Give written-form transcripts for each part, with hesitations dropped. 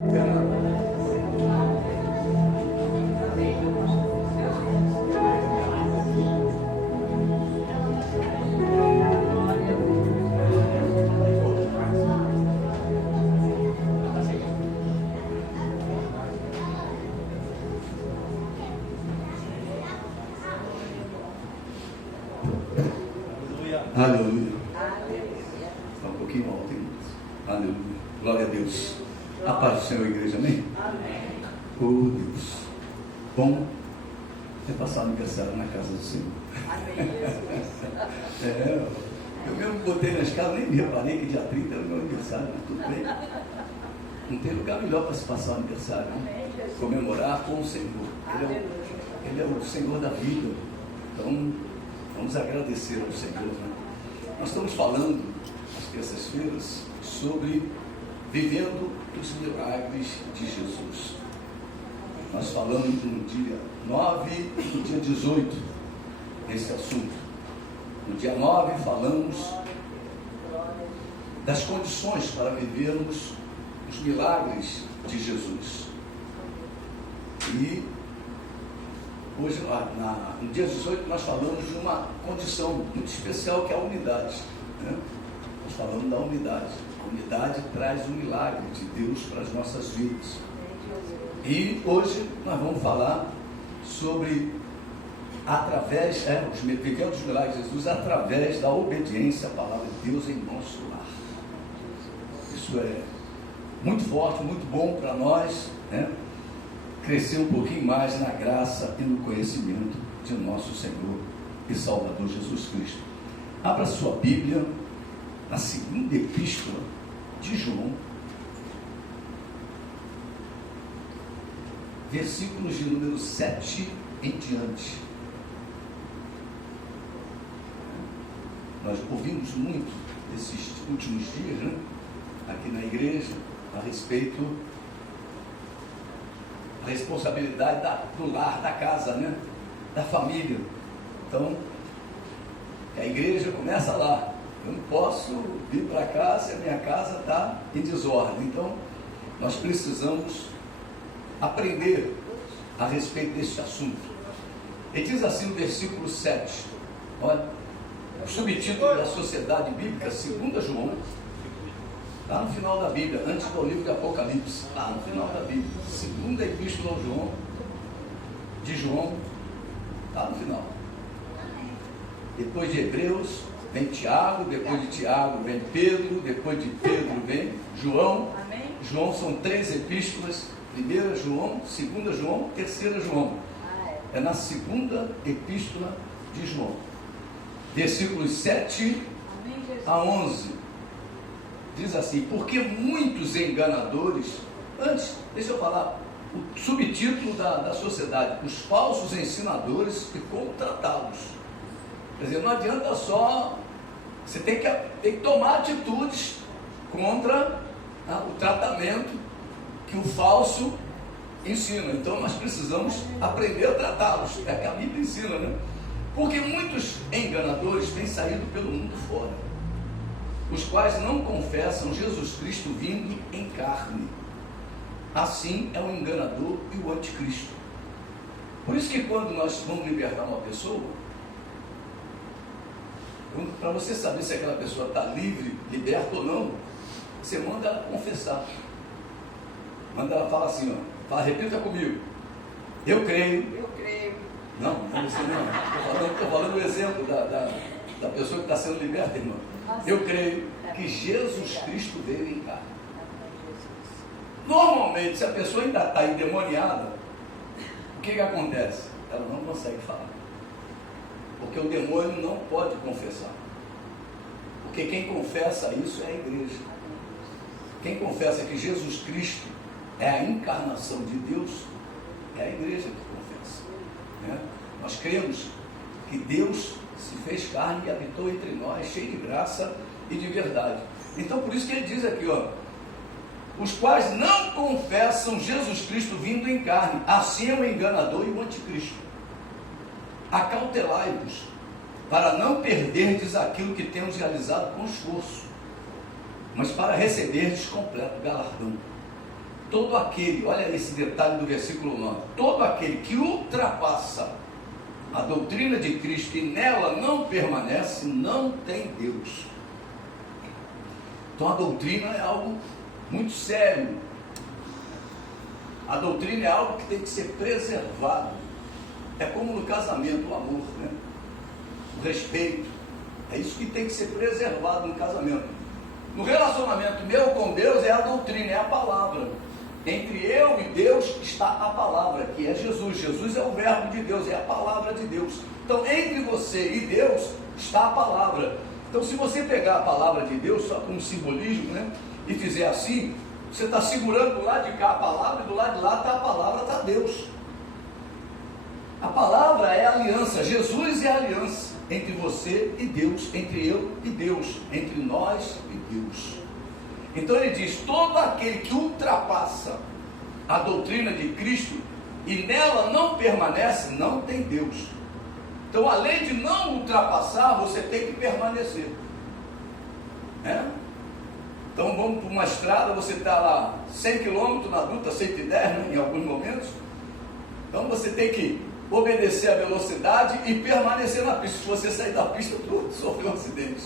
Aleluia. Está um pouquinho alto, hein? Aleluia. Glória a Deus. A paz do Senhor, igreja, amém? Amém. Oh, Deus. Bom é passar o aniversário na casa do Senhor. Amém, Jesus. Eu mesmo botei na escala, nem me reparei que dia 30 era o meu aniversário, mas tudo bem. Não tem lugar melhor para se passar o aniversário, né? Comemorar com o Senhor. Ele é o Senhor da vida. Então, vamos agradecer ao Senhor, né? Nós estamos falando, às terças-feiras, sobre vivendo os milagres de Jesus. Nós falamos no dia 9 e no dia 18 nesse assunto. No dia 9 falamos das condições para vivermos os milagres de Jesus. E hoje, no dia 18, nós falamos de uma condição muito especial, que é a unidade, né? Nós falamos da unidade. A unidade traz o milagre de Deus para as nossas vidas. E hoje nós vamos falar sobre vivendo os milagres de Jesus através da obediência à palavra de Deus em nosso lar. Isso é muito forte, muito bom para nós, né? Crescer um pouquinho mais na graça e no conhecimento de nosso Senhor e Salvador Jesus Cristo. Abra sua Bíblia na segunda epístola de João, versículos de número 7 em diante. Nós ouvimos muito esses últimos dias, né, aqui na igreja, a respeito da responsabilidade do lar, da casa, né, da família. Então, a igreja começa lá. Eu não posso vir para cá se a minha casa está em desordem. Então, nós precisamos aprender a respeito desse assunto. Ele diz assim no versículo 7, olha, o subtítulo da Sociedade Bíblica, 2 João, lá no final da Bíblia, antes do livro de Apocalipse, lá no final da Bíblia, segunda epístola de João, lá no final. Depois de Hebreus, vem Tiago, depois de Tiago vem Pedro, depois de Pedro vem João. Amém. João são 3 epístolas, 1 João, 2 João, 3 João. É na segunda epístola de João. Versículos 7 a 11. Diz assim: porque muitos enganadores, antes, deixa eu falar, o subtítulo da sociedade, os falsos ensinadores e como tratá-los. Quer dizer, não adianta só, você tem que tomar atitudes contra o tratamento que o falso ensina. Então nós precisamos aprender a tratá-los, é que a Bíblia ensina, né? Porque muitos enganadores têm saído pelo mundo fora, os quais não confessam Jesus Cristo vindo em carne. Assim é o enganador e o anticristo. Por isso que quando nós vamos libertar uma pessoa, para você saber se aquela pessoa está livre, liberta ou não, você manda ela confessar. Manda ela falar assim, ó, repita comigo: eu creio. Eu creio. Não você não. Estou falando o exemplo da pessoa que está sendo liberta, irmão. Eu creio que Jesus Cristo veio em carne. Normalmente, se a pessoa ainda está endemoniada, o que acontece? Ela não consegue falar. Porque o demônio não pode confessar. Porque quem confessa isso é a igreja. Quem confessa que Jesus Cristo é a encarnação de Deus, é a igreja que confessa, né? Nós cremos que Deus se fez carne e habitou entre nós, cheio de graça e de verdade. Então por isso que ele diz aqui, ó, os quais não confessam Jesus Cristo vindo em carne, assim é o enganador e o anticristo. Acautelai-vos, para não perderdes aquilo que temos realizado com esforço, mas para receberdes completo galardão. todo aquele, olha esse detalhe do versículo 9, todo aquele que ultrapassa a doutrina de Cristo e nela não permanece, não tem Deus. Então a doutrina é algo muito sério. A doutrina é algo que tem que ser preservado. É como no casamento, o amor, né? O respeito. É isso que tem que ser preservado no casamento. No relacionamento meu com Deus é a doutrina, é a palavra. Entre eu e Deus está a palavra, que é Jesus. Jesus é o verbo de Deus, é a palavra de Deus. Então entre você e Deus está a palavra. Então se você pegar a palavra de Deus só como simbolismo, né, e fizer assim, você está segurando do lado de cá a palavra e do lado de lá está a palavra, está Deus. A palavra é a aliança, Jesus é a aliança entre você e Deus, entre eu e Deus, entre nós e Deus. Então ele diz, todo aquele que ultrapassa a doutrina de Cristo e nela não permanece, não tem Deus. Então além de não ultrapassar, você tem que permanecer. Então vamos para uma estrada, você está lá 100 km na adulta, 110, né, em alguns momentos. Então você tem que obedecer a velocidade e permanecer na pista. Se você sair da pista, tu sofreu um acidente.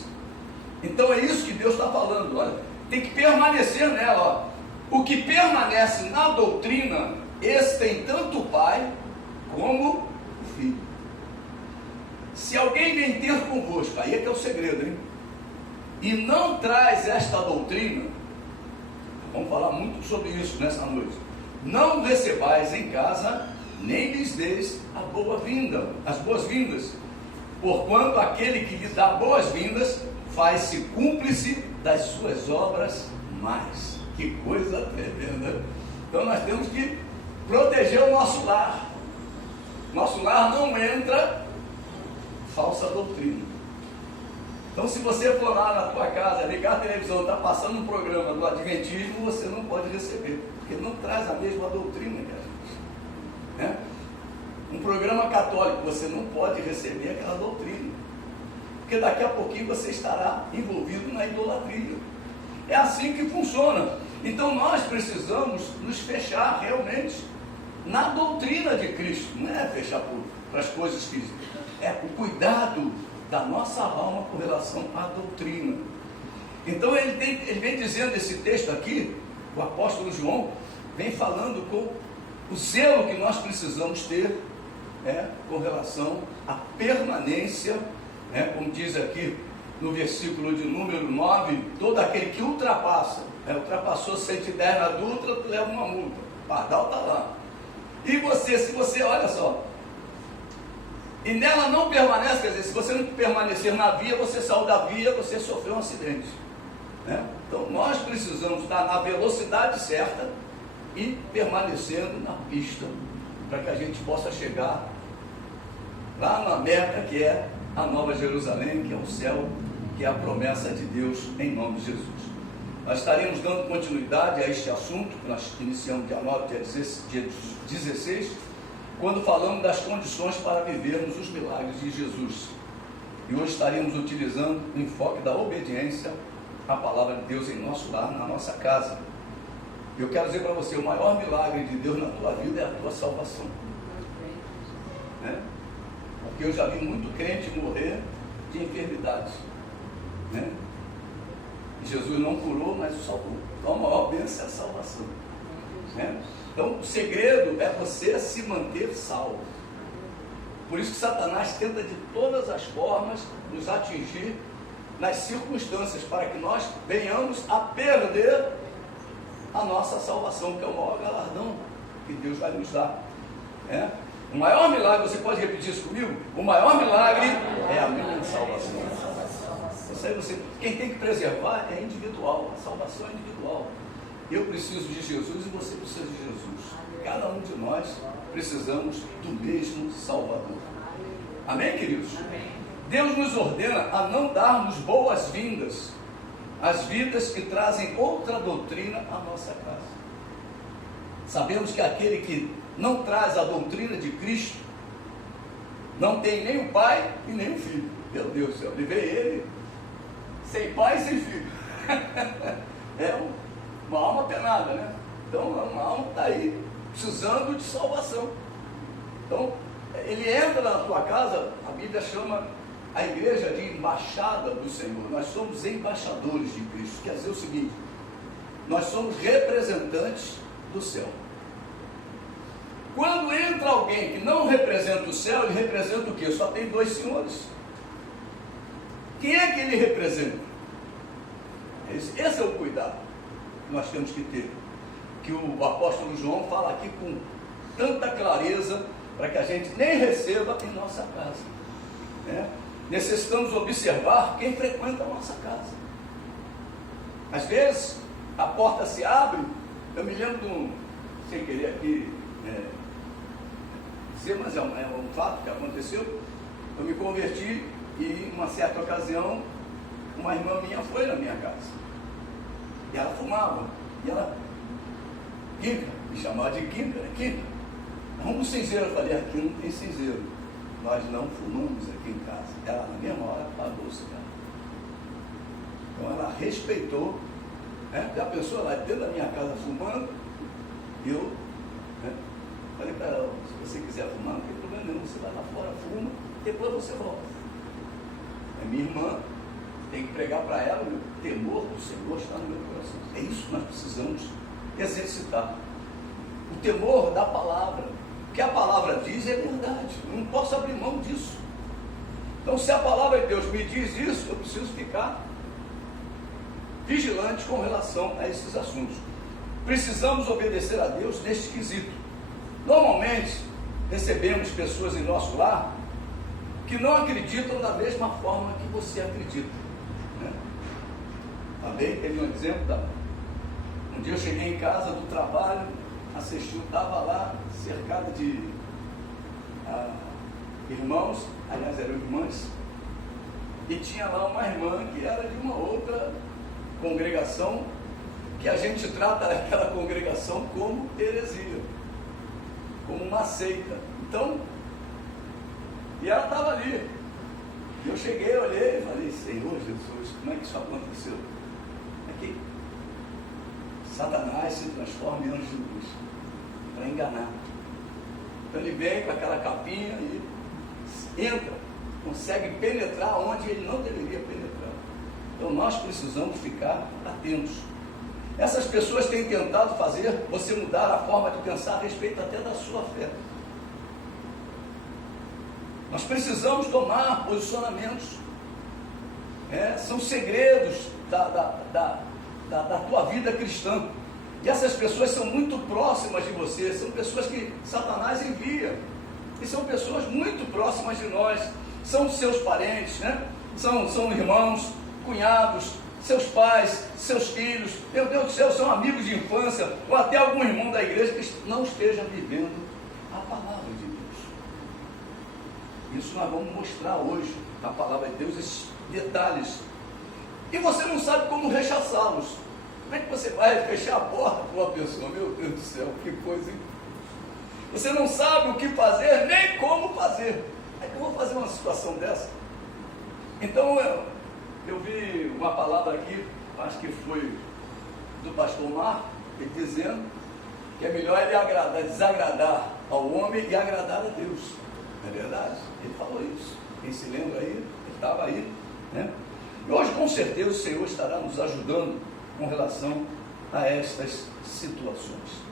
Então é isso que Deus está falando, olha, tem que permanecer nela, ó. O que permanece na doutrina, esse tem tanto o Pai como o Filho. Se alguém vem ter convosco, aí é que é o segredo, hein? E não traz esta doutrina, vamos falar muito sobre isso nessa noite, não recebais em casa, nem lhes deis as boas-vindas, porquanto aquele que lhe dá boas-vindas, faz-se cúmplice das suas obras mais. Que coisa tremenda. Então nós temos que proteger o nosso lar. Nosso lar não entra falsa doutrina. Então se você for lá na tua casa, ligar a televisão, está passando um programa do Adventismo, você não pode receber, porque não traz a mesma doutrina que a gente, né? Um programa católico, você não pode receber aquela doutrina, porque daqui a pouquinho você estará envolvido na idolatria. É assim que funciona. Então nós precisamos nos fechar realmente na doutrina de Cristo. Não é fechar para as coisas que é o cuidado da nossa alma com relação à doutrina. Então ele vem dizendo esse texto aqui, o apóstolo João vem falando com o zelo que nós precisamos ter, com relação à permanência, como diz aqui no versículo de número 9, todo aquele que ultrapassou 110 na Dutra, tu leva uma multa, o pardal está lá. E você, se você, olha só, e nela não permanece, quer dizer, se você não permanecer na via, você saiu da via, você sofreu um acidente, né? Então nós precisamos estar na velocidade certa e permanecendo na pista, para que a gente possa chegar lá na Meca, que é a Nova Jerusalém, que é o céu, que é a promessa de Deus em nome de Jesus. Nós estaremos dando continuidade a este assunto que nós iniciamos dia 9, dia 16, quando falamos das condições para vivermos os milagres de Jesus. E hoje estaremos utilizando o enfoque da obediência à palavra de Deus em nosso lar, na nossa casa. Eu quero dizer para você, o maior milagre de Deus na tua vida é a tua salvação, né? Porque eu já vi muito crente morrer de enfermidade, né? E Jesus não curou, mas o salvou. Então a maior bênção é a salvação, né? Então o segredo é você se manter salvo. Por isso que Satanás tenta de todas as formas nos atingir nas circunstâncias, para que nós venhamos a perder a nossa salvação, que é o maior galardão que Deus vai nos dar, né? O maior milagre, você pode repetir isso comigo? O maior milagre é a minha salvação. Isso aí quem tem que preservar é individual, a salvação é individual. Eu preciso de Jesus e você precisa de Jesus. Cada um de nós precisamos do mesmo Salvador. Amém, queridos? Amém. Deus nos ordena a não darmos boas-vindas às vidas que trazem outra doutrina à nossa casa. Sabemos que aquele que não traz a doutrina de Cristo não tem nem o pai e nem o filho. Meu Deus do céu, ele vê ele sem pai e sem filho. É uma alma penada, né? Então, uma alma está aí precisando de salvação. Então, ele entra na tua casa, a Bíblia chama a igreja de embaixada do Senhor. Nós somos embaixadores de Cristo. Quer dizer o seguinte: nós somos representantes do céu. Quando entra alguém que não representa o céu, ele representa o quê? Só tem dois senhores. Quem é que ele representa? Esse é o cuidado que nós temos que ter, que o apóstolo João fala aqui com tanta clareza, para que a gente nem receba em nossa casa, né? Necessitamos observar quem frequenta a nossa casa. Às vezes a porta se abre. Eu me lembro de sem querer aqui dizer, mas é um fato que aconteceu. Eu me converti e em uma certa ocasião uma irmã minha foi na minha casa e ela fumava, e ela, Quinca, me chamava de Quinca, né? Quinca, vamos no cinzeiro. Eu falei, aqui não tem cinzeiro, nós não fumamos aqui em casa. Ela na mesma hora apagou o cigarro. Então ela respeitou, né? Porque a pessoa lá dentro da minha casa fumando, eu, né, falei para ela, se você quiser fumar, não tem problema nenhum, você vai lá fora, fuma, depois você volta. A minha irmã, tem que pregar para ela, o temor do Senhor está no meu coração. É isso que nós precisamos exercitar. O temor da palavra. O que a palavra diz é verdade. Eu não posso abrir mão disso. Então, se a palavra de Deus me diz isso, eu preciso ficar vigilante com relação a esses assuntos. Precisamos obedecer a Deus neste quesito. Normalmente, recebemos pessoas em nosso lar que não acreditam da mesma forma que você acredita, né? Também teve um exemplo. Um dia eu cheguei em casa do trabalho, assisti, estava lá cercado de irmãos, aliás eram irmãs, e tinha lá uma irmã que era de uma outra congregação, que a gente trata aquela congregação como heresia, como uma seita. Então, e ela estava ali. E eu cheguei, olhei e falei, Senhor Jesus, como é que isso aconteceu? É que Satanás se transforma em anjo de luz para enganar. Então ele vem com aquela capinha e entra, consegue penetrar onde ele não deveria penetrar. Então nós precisamos ficar atentos. Essas pessoas têm tentado fazer você mudar a forma de pensar a respeito até da sua fé. Nós precisamos tomar posicionamentos. São segredos da tua vida cristã. E essas pessoas são muito próximas de você. São pessoas que Satanás envia. E são pessoas muito próximas de nós. São seus parentes, né? São irmãos, cunhados, seus pais, seus filhos. Meu Deus do céu, são amigos de infância. Ou até algum irmão da igreja que não esteja vivendo a palavra de Deus. Isso nós vamos mostrar hoje, na palavra de Deus, esses detalhes. E você não sabe como rechaçá-los. Como é que você vai fechar a porta para uma pessoa? Meu Deus do céu, que coisa, hein? Você não sabe o que fazer, nem como fazer. Como é que eu vou fazer uma situação dessa? Então, eu vi uma palavra aqui, acho que foi do pastor Marco, ele dizendo que é melhor ele desagradar ao homem e agradar a Deus. Não é verdade? Ele falou isso. Quem se lembra aí, ele estava aí, né? E hoje, com certeza, o Senhor estará nos ajudando com relação a estas situações.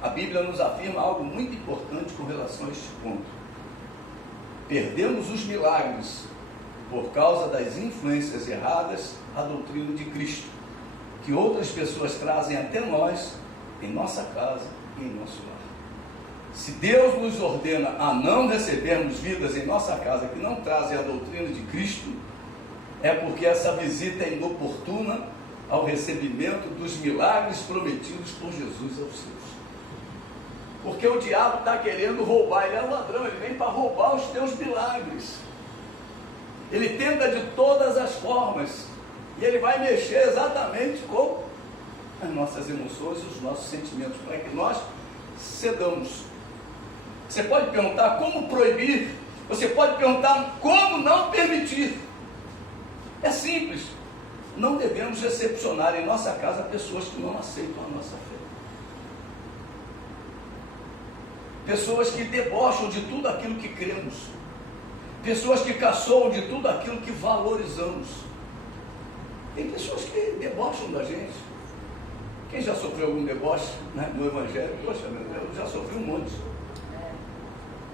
A Bíblia nos afirma algo muito importante com relação a este ponto. Perdemos os milagres por causa das influências erradas à doutrina de Cristo, que outras pessoas trazem até nós, em nossa casa e em nosso lar. Se Deus nos ordena a não recebermos vidas em nossa casa que não trazem a doutrina de Cristo, é porque essa visita é inoportuna ao recebimento dos milagres prometidos por Jesus aos seus. Porque o diabo está querendo roubar, ele é um ladrão, ele vem para roubar os teus milagres. Ele tenta de todas as formas, e ele vai mexer exatamente com as nossas emoções e os nossos sentimentos, para que nós cedamos. Você pode perguntar como proibir, você pode perguntar como não permitir. É simples. Não devemos recepcionar em nossa casa pessoas que não aceitam a nossa fé. pessoas que debocham de tudo aquilo que cremos, pessoas que caçoam de tudo aquilo que valorizamos. Tem pessoas que debocham da gente. Quem já sofreu algum deboche, né, no Evangelho? Poxa, meu Deus, eu já sofri um monte.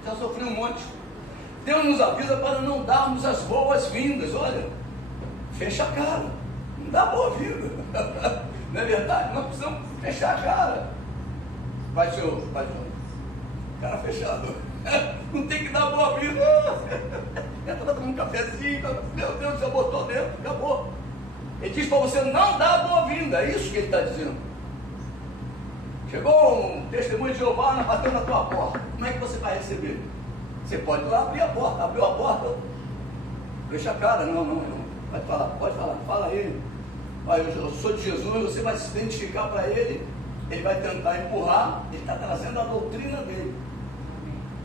Já sofri um monte. Deus nos avisa para não darmos as boas-vindas. Olha, fecha a cara, não dá boa-vinda. Não é verdade? Nós precisamos fechar a cara. Vai, senhor, cara fechado. Não tem que dar boa-vinda. Entra para tomar um cafezinho. Meu Deus, já botou dentro, acabou. Ele diz para você não dar boa-vinda. É isso que ele está dizendo. Chegou um testemunho de Jeová, bateu na tua porta. Como é que você vai receber? Você pode ir lá abrir a porta. Abriu a porta, fecha a cara. Não. Vai falar, pode falar. Fala a ele. Olha, eu sou de Jesus. Você vai se identificar para ele. Ele vai tentar empurrar. Ele está trazendo a doutrina dele.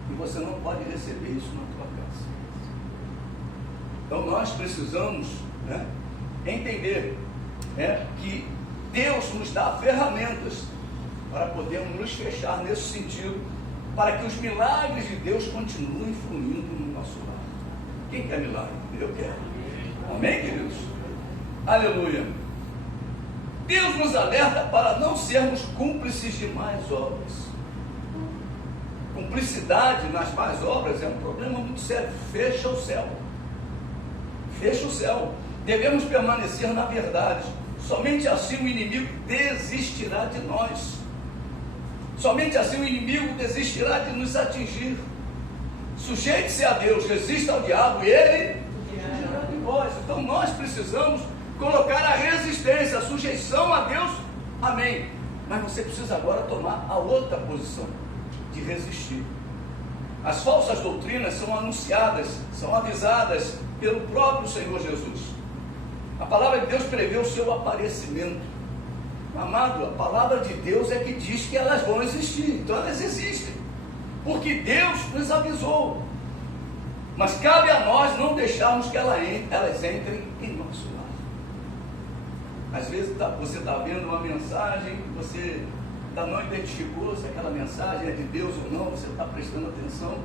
E você não pode receber isso na tua casa. Então nós precisamos, né, entender, que Deus nos dá ferramentas para podermos nos fechar nesse sentido, para que os milagres de Deus continuem fluindo no nosso lar. Quem quer milagre? Eu quero. Amém, queridos? Aleluia. Deus nos alerta para não sermos cúmplices de más obras. Cumplicidade nas más obras é um problema muito sério. Fecha o céu. Fecha o céu. Devemos permanecer na verdade. Somente assim o inimigo desistirá de nós. Somente assim o inimigo desistirá de nos atingir. Sujeite-se a Deus, resista ao diabo e ele fugirá de vós. Então nós precisamos colocar a resistência, a sujeição a Deus. Amém. Mas você precisa agora tomar a outra posição, de resistir. As falsas doutrinas são anunciadas, são avisadas pelo próprio Senhor Jesus. A palavra de Deus prevê o seu aparecimento. Amado, a palavra de Deus é que diz que elas vão existir. Então elas existem, porque Deus nos avisou. Mas cabe a nós não deixarmos que elas entrem em nosso lar. Às vezes você está vendo uma mensagem, você não identificou se aquela mensagem é de Deus ou não, você está prestando atenção.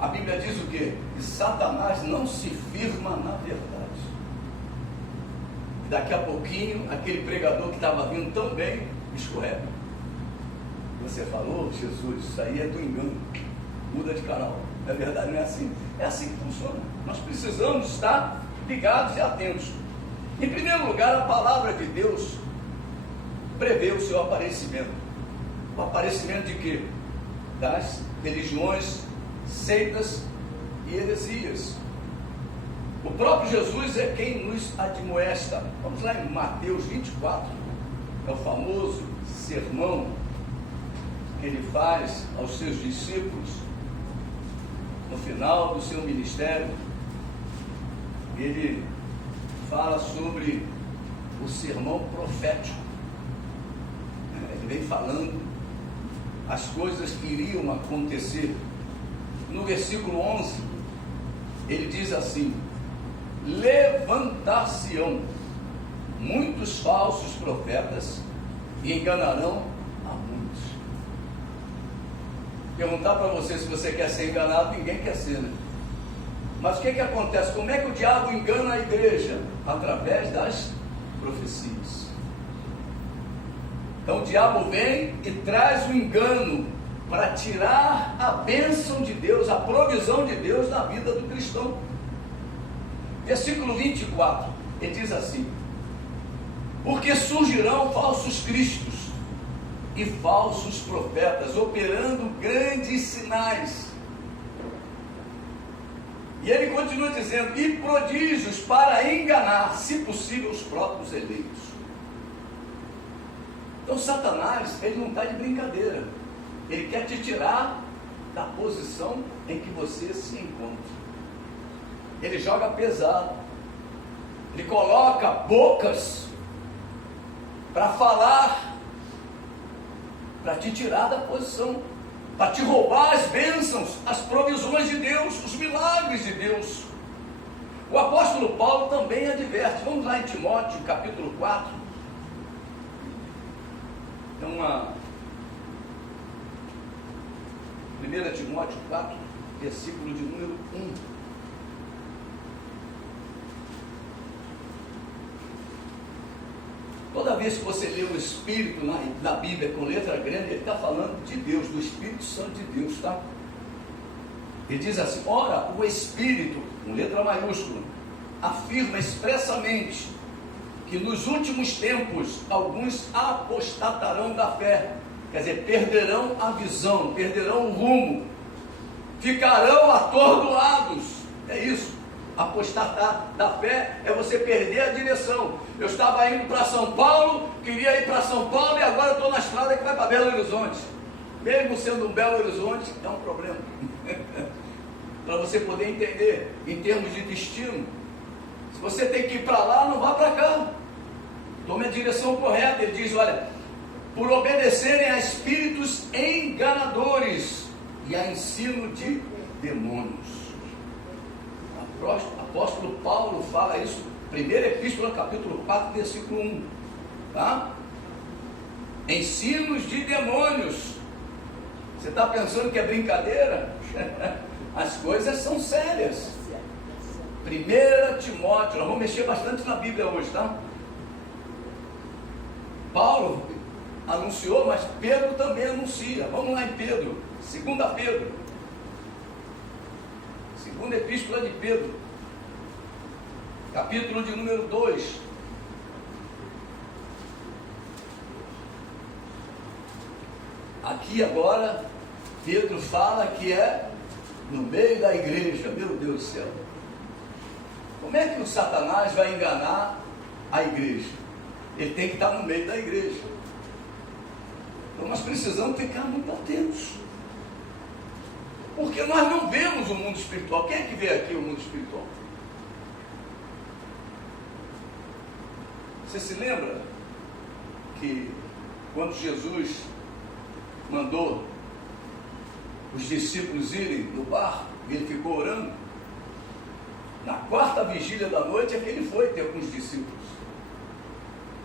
A Bíblia diz o quê? Que Satanás não se firma na verdade. Daqui a pouquinho, aquele pregador que estava vindo tão bem, escorrega. Você falou, Jesus, isso aí é do engano. Muda de canal. É verdade, não é assim? É assim que funciona. Nós precisamos estar ligados e atentos. Em primeiro lugar, a palavra de Deus prevê o seu aparecimento. O aparecimento de quê? Das religiões, seitas e heresias. O próprio Jesus é quem nos admoesta. Vamos lá em Mateus 24, é o famoso sermão que ele faz aos seus discípulos no final do seu ministério. Ele fala sobre o sermão profético. Ele vem falando as coisas que iriam acontecer. No versículo 11, ele diz assim: levantar-se-ão muitos falsos profetas e enganarão a muitos. Perguntar para você se você quer ser enganado, ninguém quer ser, né? Mas o que acontece? Como é que o diabo engana a igreja? Através das profecias. Então o diabo vem e traz o engano para tirar a bênção de Deus, a provisão de Deus na vida do cristão. Versículo 24, ele diz assim: porque surgirão falsos cristos e falsos profetas, operando grandes sinais. E ele continua dizendo: e prodígios para enganar, se possível, os próprios eleitos. Então Satanás, ele não está de brincadeira. Ele quer te tirar da posição em que você se encontra. Ele joga pesado. Ele coloca bocas para falar, para te tirar da posição, para te roubar as bênçãos, as provisões de Deus, os milagres de Deus. O apóstolo Paulo também adverte. Vamos lá em Timóteo, capítulo 4. É 1 Timóteo 4, versículo de número 1. Toda vez que você lê o Espírito na Bíblia com letra grande, ele está falando de Deus, do Espírito Santo de Deus, tá? Ele diz assim: ora, o Espírito, com letra maiúscula, afirma expressamente que nos últimos tempos alguns apostatarão da fé, quer dizer, perderão a visão, perderão o rumo, ficarão atordoados. É isso. Apostatar da fé é você perder a direção. Eu estava indo para São Paulo, queria ir para São Paulo e agora estou na estrada que vai para Belo Horizonte. Mesmo sendo um Belo Horizonte, é um problema. Para você poder entender em termos de destino. Se você tem que ir para lá, não vá para cá. Tome a direção correta. Ele diz: olha, por obedecerem a espíritos enganadores e a ensino de demônios. O apóstolo Paulo fala isso, 1 Epístola, capítulo 4, versículo 1. Tá? Ensinos de demônios. Você está pensando que é brincadeira? As coisas são sérias. 1 Timóteo, nós vamos mexer bastante na Bíblia hoje, tá? Paulo anunciou, mas Pedro também anuncia. Vamos lá em Pedro, 2 Pedro. Segunda Epístola de Pedro, capítulo de número 2. Aqui agora, Pedro fala que é no meio da igreja. Meu Deus do céu. Como é que o Satanás vai enganar a igreja? Ele tem que estar no meio da igreja. Então nós precisamos ficar muito atentos. Porque nós não vemos o mundo espiritual. Quem é que vê aqui o mundo espiritual? Você se lembra que quando Jesus mandou os discípulos irem no barco e ele ficou orando? Na quarta vigília da noite é que ele foi ter com os discípulos.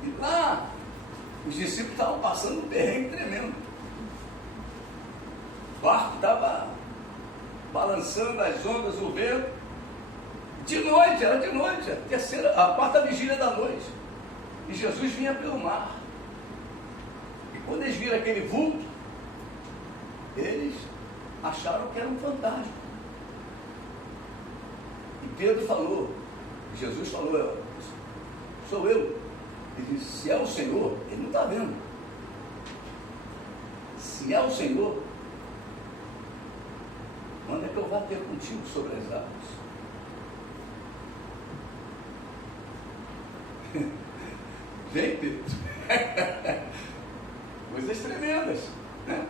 E lá os discípulos estavam passando um perrengue tremendo. O barco estava balançando as ondas, o vento. De noite, era de noite, a quarta vigília da noite. E Jesus vinha pelo mar. E quando eles viram aquele vulto, eles acharam que era um fantasma. E Pedro falou, Jesus falou: sou eu. Ele disse: se é o Senhor, ele não está vendo. Se é o Senhor, manda que eu vá ter contigo sobre as águas. Vem, Pedro. Coisas tremendas, né?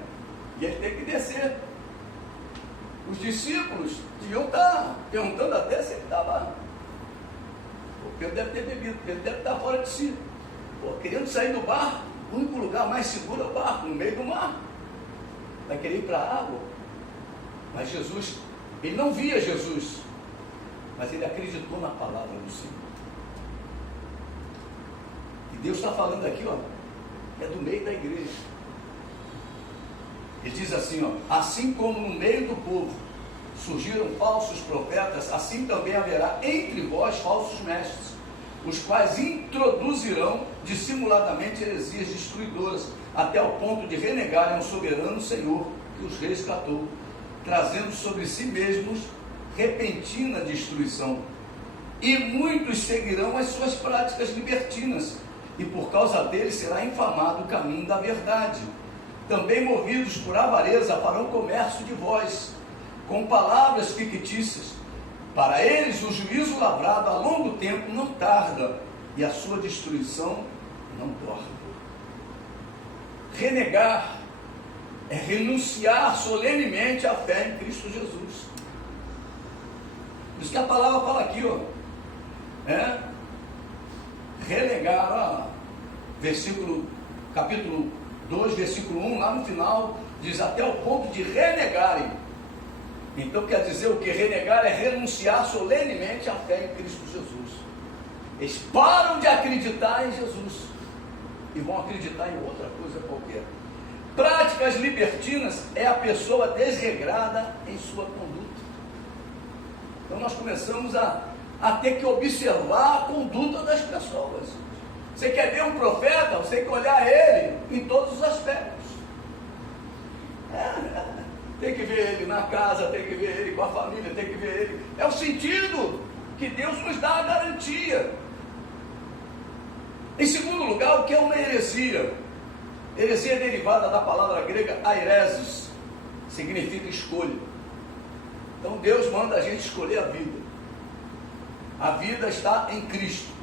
E ele tem que descer. Os discípulos deviam estar perguntando até se ele estava. O Pedro deve ter bebido, Pedro deve estar fora de si. Querendo sair do barco, o único lugar mais seguro é o barco, no meio do mar. Vai querer ir para a água. Mas Jesus, ele não via Jesus, mas ele acreditou na palavra do Senhor. E Deus está falando aqui, ó, é do meio da igreja. Ele diz assim, ó: assim como no meio do povo surgiram falsos profetas, assim também haverá entre vós falsos mestres, os quais introduzirão dissimuladamente heresias destruidoras, até o ponto de renegarem o soberano Senhor que os resgatou, trazendo sobre si mesmos repentina destruição. E muitos seguirão as suas práticas libertinas, e por causa deles será infamado o caminho da verdade. Também movidos por avareza farão comércio de vós, com palavras fictícias. Para eles o juízo lavrado a longo tempo não tarda, e a sua destruição não dorme. Renegar é renunciar solenemente à fé em Cristo Jesus. Por isso que a palavra fala aqui, ó, renegar, ó, capítulo 2, versículo 1, lá no final, diz até o ponto de renegarem. Então quer dizer o que? Renegar é renunciar solenemente à fé em Cristo Jesus. Eles param de acreditar em Jesus e vão acreditar em outra coisa qualquer. Práticas libertinas é a pessoa desregrada em sua conduta. Então nós começamos a ter que observar a conduta das pessoas. Você quer ver um profeta, você tem que olhar ele em todos os aspectos. Tem que ver ele na casa, tem que ver ele com a família, tem que ver ele. É o sentido que Deus nos dá a garantia. Em segundo lugar, o que é uma heresia? Heresia é derivada da palavra grega airesis, significa escolha. Então Deus manda a gente escolher a vida. A vida está em Cristo.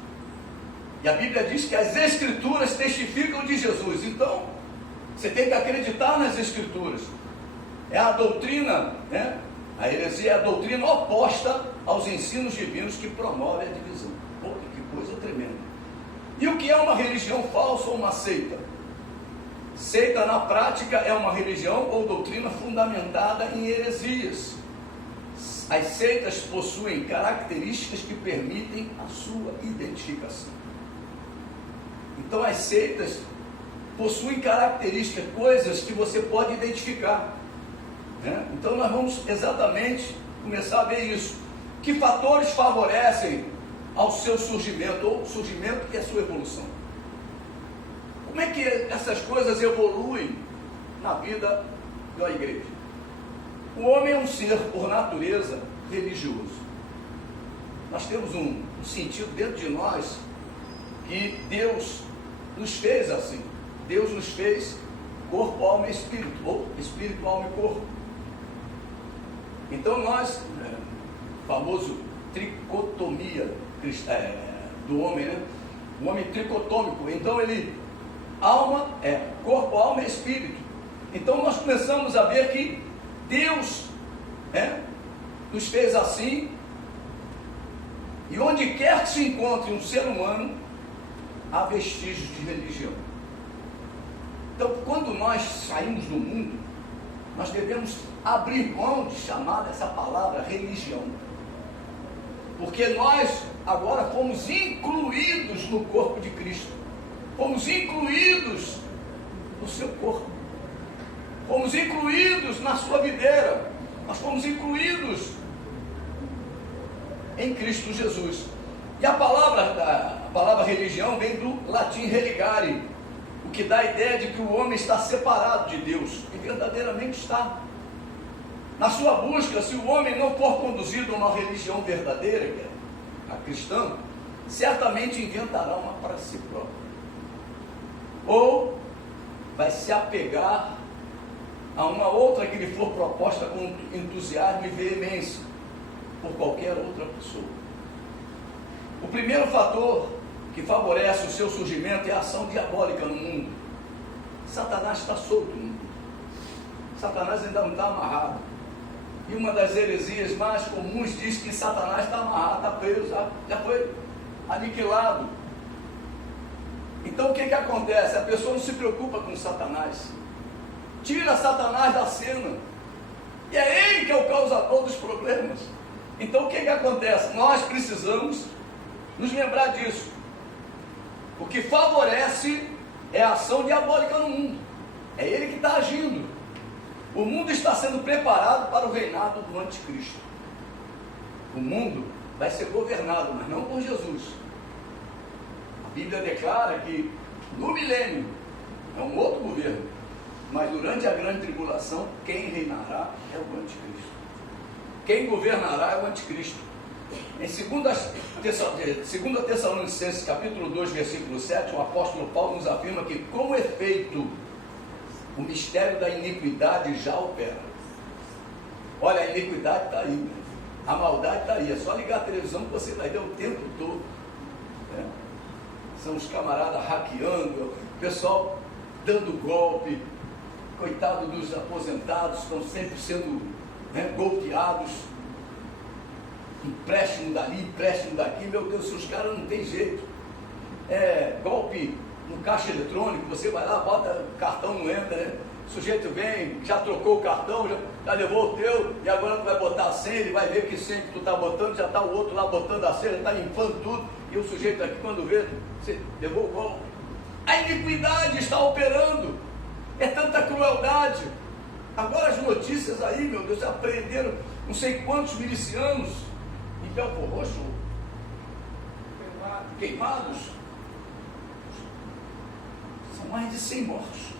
E a Bíblia diz que as Escrituras testificam de Jesus. Então, você tem que acreditar nas Escrituras. É a doutrina, né? A heresia é a doutrina oposta aos ensinos divinos que promove a divisão. Pô, que coisa tremenda. E o que é uma religião falsa ou uma seita? Seita na prática é uma religião ou doutrina fundamentada em heresias. As seitas possuem características que permitem a sua identificação. Então as seitas possuem características, coisas que você pode identificar, né? Então nós vamos exatamente começar a ver isso. Que fatores favorecem ao seu surgimento, ou surgimento que é a sua evolução? Como é que essas coisas evoluem na vida da igreja? O homem é um ser, por natureza, religioso. Nós temos um sentido dentro de nós que Deus nos fez assim. Deus nos fez corpo, alma e espírito, ou espírito, alma e corpo. Então nós, famoso tricotomia do homem, né? O homem tricotômico. Então ele, alma é corpo, alma e espírito. Então nós começamos a ver que Deus nos fez assim, e onde quer que se encontre um ser humano, há vestígios de religião. Então, quando nós saímos do mundo, nós devemos abrir mão de chamar essa palavra religião, porque nós agora fomos incluídos no corpo de Cristo, fomos incluídos no seu corpo, fomos incluídos na sua videira, nós fomos incluídos em Cristo Jesus. E a palavra religião vem do latim religare, o que dá a ideia de que o homem está separado de Deus, e verdadeiramente está. Na sua busca, se o homem não for conduzido a uma religião verdadeira, que é a cristã, certamente inventará uma para si próprio, ou vai se apegar a uma outra que lhe for proposta com entusiasmo e veemência por qualquer outra pessoa. O primeiro fator que favorece o seu surgimento é a ação diabólica no mundo. Satanás está solto no mundo. Satanás ainda não está amarrado. E uma das heresias mais comuns diz que Satanás está amarrado, está preso, já foi aniquilado. Então o que acontece? A pessoa não se preocupa com Satanás. Tira Satanás da cena. E é ele que é o causador dos problemas. Então o que acontece? Nós precisamos nos lembrar disso. O que favorece é a ação diabólica no mundo. É ele que está agindo. O mundo está sendo preparado para o reinado do anticristo. O mundo vai ser governado, mas não por Jesus. A Bíblia declara que no milênio é um outro governo, mas durante a grande tribulação, quem reinará é o anticristo. Quem governará é o anticristo. Em 2 Tessalonicenses capítulo 2, versículo 7, o apóstolo Paulo nos afirma que, com efeito, o mistério da iniquidade já opera. Olha, a iniquidade está aí, né? A maldade está aí, é só ligar a televisão que você vai ver o tempo todo, né? São os camaradas hackeando, o pessoal dando golpe, coitado dos aposentados, estão sempre sendo, né, golpeados, empréstimo dali, empréstimo daqui. Meu Deus, se os caras não tem jeito, golpe no caixa eletrônico, você vai lá, bota o cartão, não entra, né? O sujeito vem, já trocou o cartão, já levou o teu, e agora tu vai botar a senha, ele vai ver que senha que tu está botando, já está o outro lá botando a senha, já está limpando tudo, e o sujeito aqui, quando vê, você levou o golpe. A iniquidade está operando. É tanta crueldade. Agora as notícias aí, meu Deus, apreenderam não sei quantos milicianos em Belfor Roxo, queimados. São mais de 100 mortos.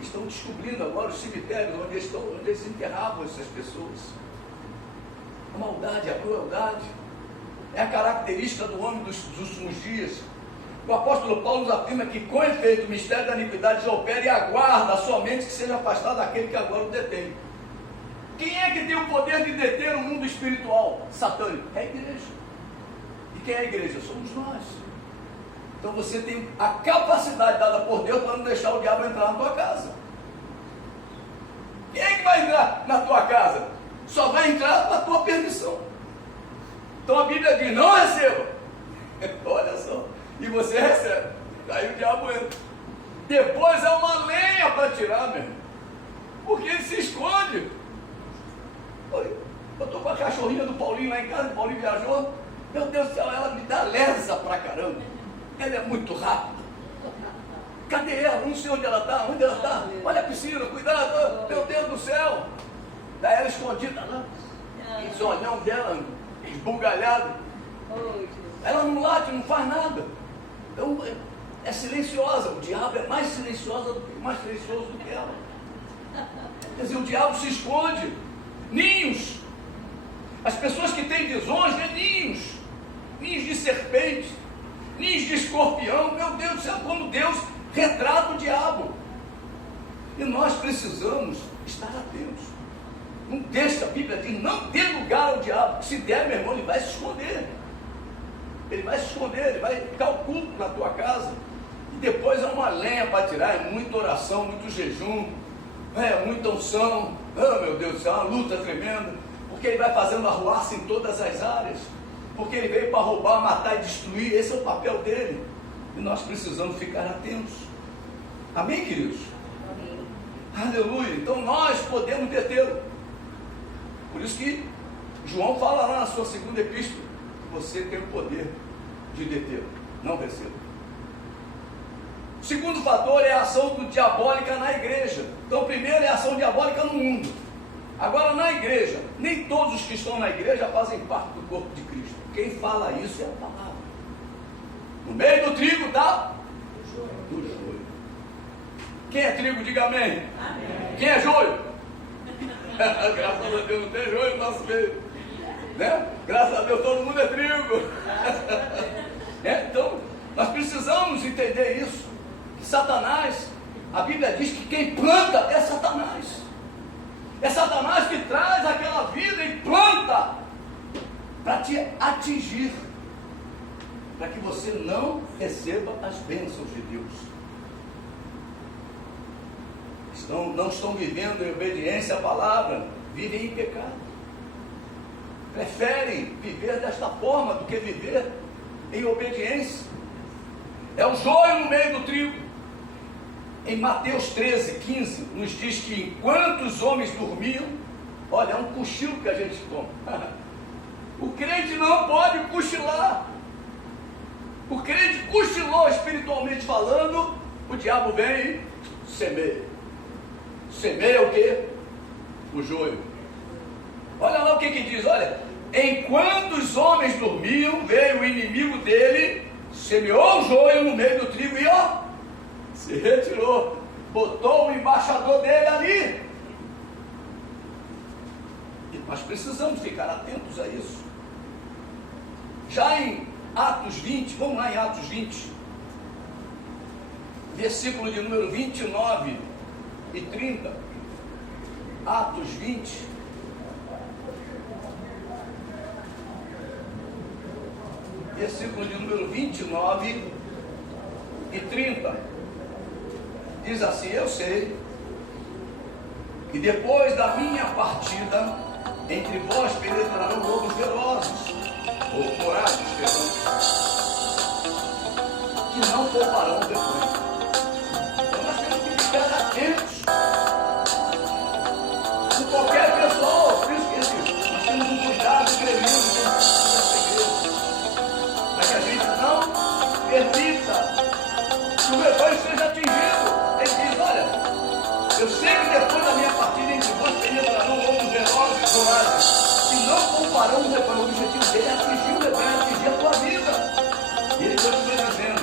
Estão descobrindo agora os cemitérios onde eles enterravam essas pessoas. A maldade, a crueldade é a característica do homem dos últimos dias. O apóstolo Paulo nos afirma que, com efeito, o mistério da iniquidade já opera e aguarda somente que seja afastado daquele que agora o detém. Quem é que tem o poder de deter o mundo espiritual satânico? É a igreja. E quem é a igreja? Somos nós. Então você tem a capacidade dada por Deus para não deixar o diabo entrar na tua casa. Quem é que vai entrar na tua casa? Só vai entrar com a tua permissão. Então a Bíblia diz, não receba. Olha só. E você recebe. Aí o diabo entra. Depois é uma lenha para tirar, meu irmão. Porque ele se esconde. Eu estou com a cachorrinha do Paulinho lá em casa, o Paulinho viajou. Meu Deus do céu, ela me dá lesa pra caramba. Ela é muito rápida. Cadê ela? Não sei onde ela está. Onde ela está? Olha a piscina, cuidado. Meu Deus do céu. Daí ela escondida lá. Esse olhão dela, esbugalhado. Ela não late, não faz nada. Então, é silenciosa. O diabo é mais silencioso do que ela. Quer dizer, o diabo se esconde. Ninhos. As pessoas que têm visões, né? Ninhos. Ninhos de serpente. Ninhos de escorpião. Meu Deus do céu, como Deus retrata o diabo. E nós precisamos estar atentos. Não deixa, a Bíblia diz, não dê lugar ao diabo. Se der, meu irmão, ele vai se esconder. Ele vai se esconder, ele vai ficar oculto na tua casa. E depois é uma lenha para tirar, é muita oração, muito jejum, muita unção. Oh, meu Deus do céu, é uma luta tremenda. Porque ele vai fazendo arruaça em todas as áreas. Porque ele veio para roubar, matar e destruir. Esse é o papel dele. E nós precisamos ficar atentos. Amém, queridos? Amém. Aleluia. Então nós podemos detê-lo. Por isso que João fala lá na sua segunda epístola, que você tem o poder de detê-lo. Não receba. O segundo fator é a ação diabólica na igreja. Então, primeiro é a ação diabólica no mundo. Agora, na igreja, nem todos os que estão na igreja fazem parte do corpo de Cristo. Quem fala isso é a palavra. No meio do trigo está do joio. Quem é trigo, diga amém. Amém. Quem é joio? Graças a Deus não tem joio no nosso meio, né? Graças a Deus todo mundo é trigo. Então nós precisamos entender isso, que Satanás, a Bíblia diz que quem planta é Satanás. É Satanás que traz aquela vida e planta para te atingir, para que você não receba as bênçãos de Deus. Não estão vivendo em obediência à palavra, vivem em pecado. Preferem viver desta forma do que viver em obediência. É o joio no meio do trigo. Em Mateus 13, 15, nos diz que enquanto os homens dormiam, olha, é um cochilo que a gente toma. O crente não pode cochilar. O crente cochilou espiritualmente falando, o diabo vem e semeia. Semeia o quê? O joio. Olha lá o que diz, olha. Enquanto os homens dormiam, veio o inimigo dele, semeou o joio no meio do trigo e se retirou. Botou o embaixador dele ali. E nós precisamos ficar atentos a isso. Já em Atos 20, vamos lá em Atos 20, versículo de número 29 e 30, Atos 20, versículo de número 29 e 30, diz assim: eu sei que depois da minha partida, entre vós penetrarão lobos ferozes, ou coragens, que não pouparão depois. Então nós temos que ficar atentos com qualquer pessoa. Por isso que nós temos um cuidado tremendo nessa igreja, para que a gente não permita que o rebanho seja atingido. Eu sei que depois da minha partida entre vós penetrarão outros velozes e vorazes, que não pouparão o objetivo dele é atingir o Hebreu, é atingir a tua vida. E ele continua dizendo,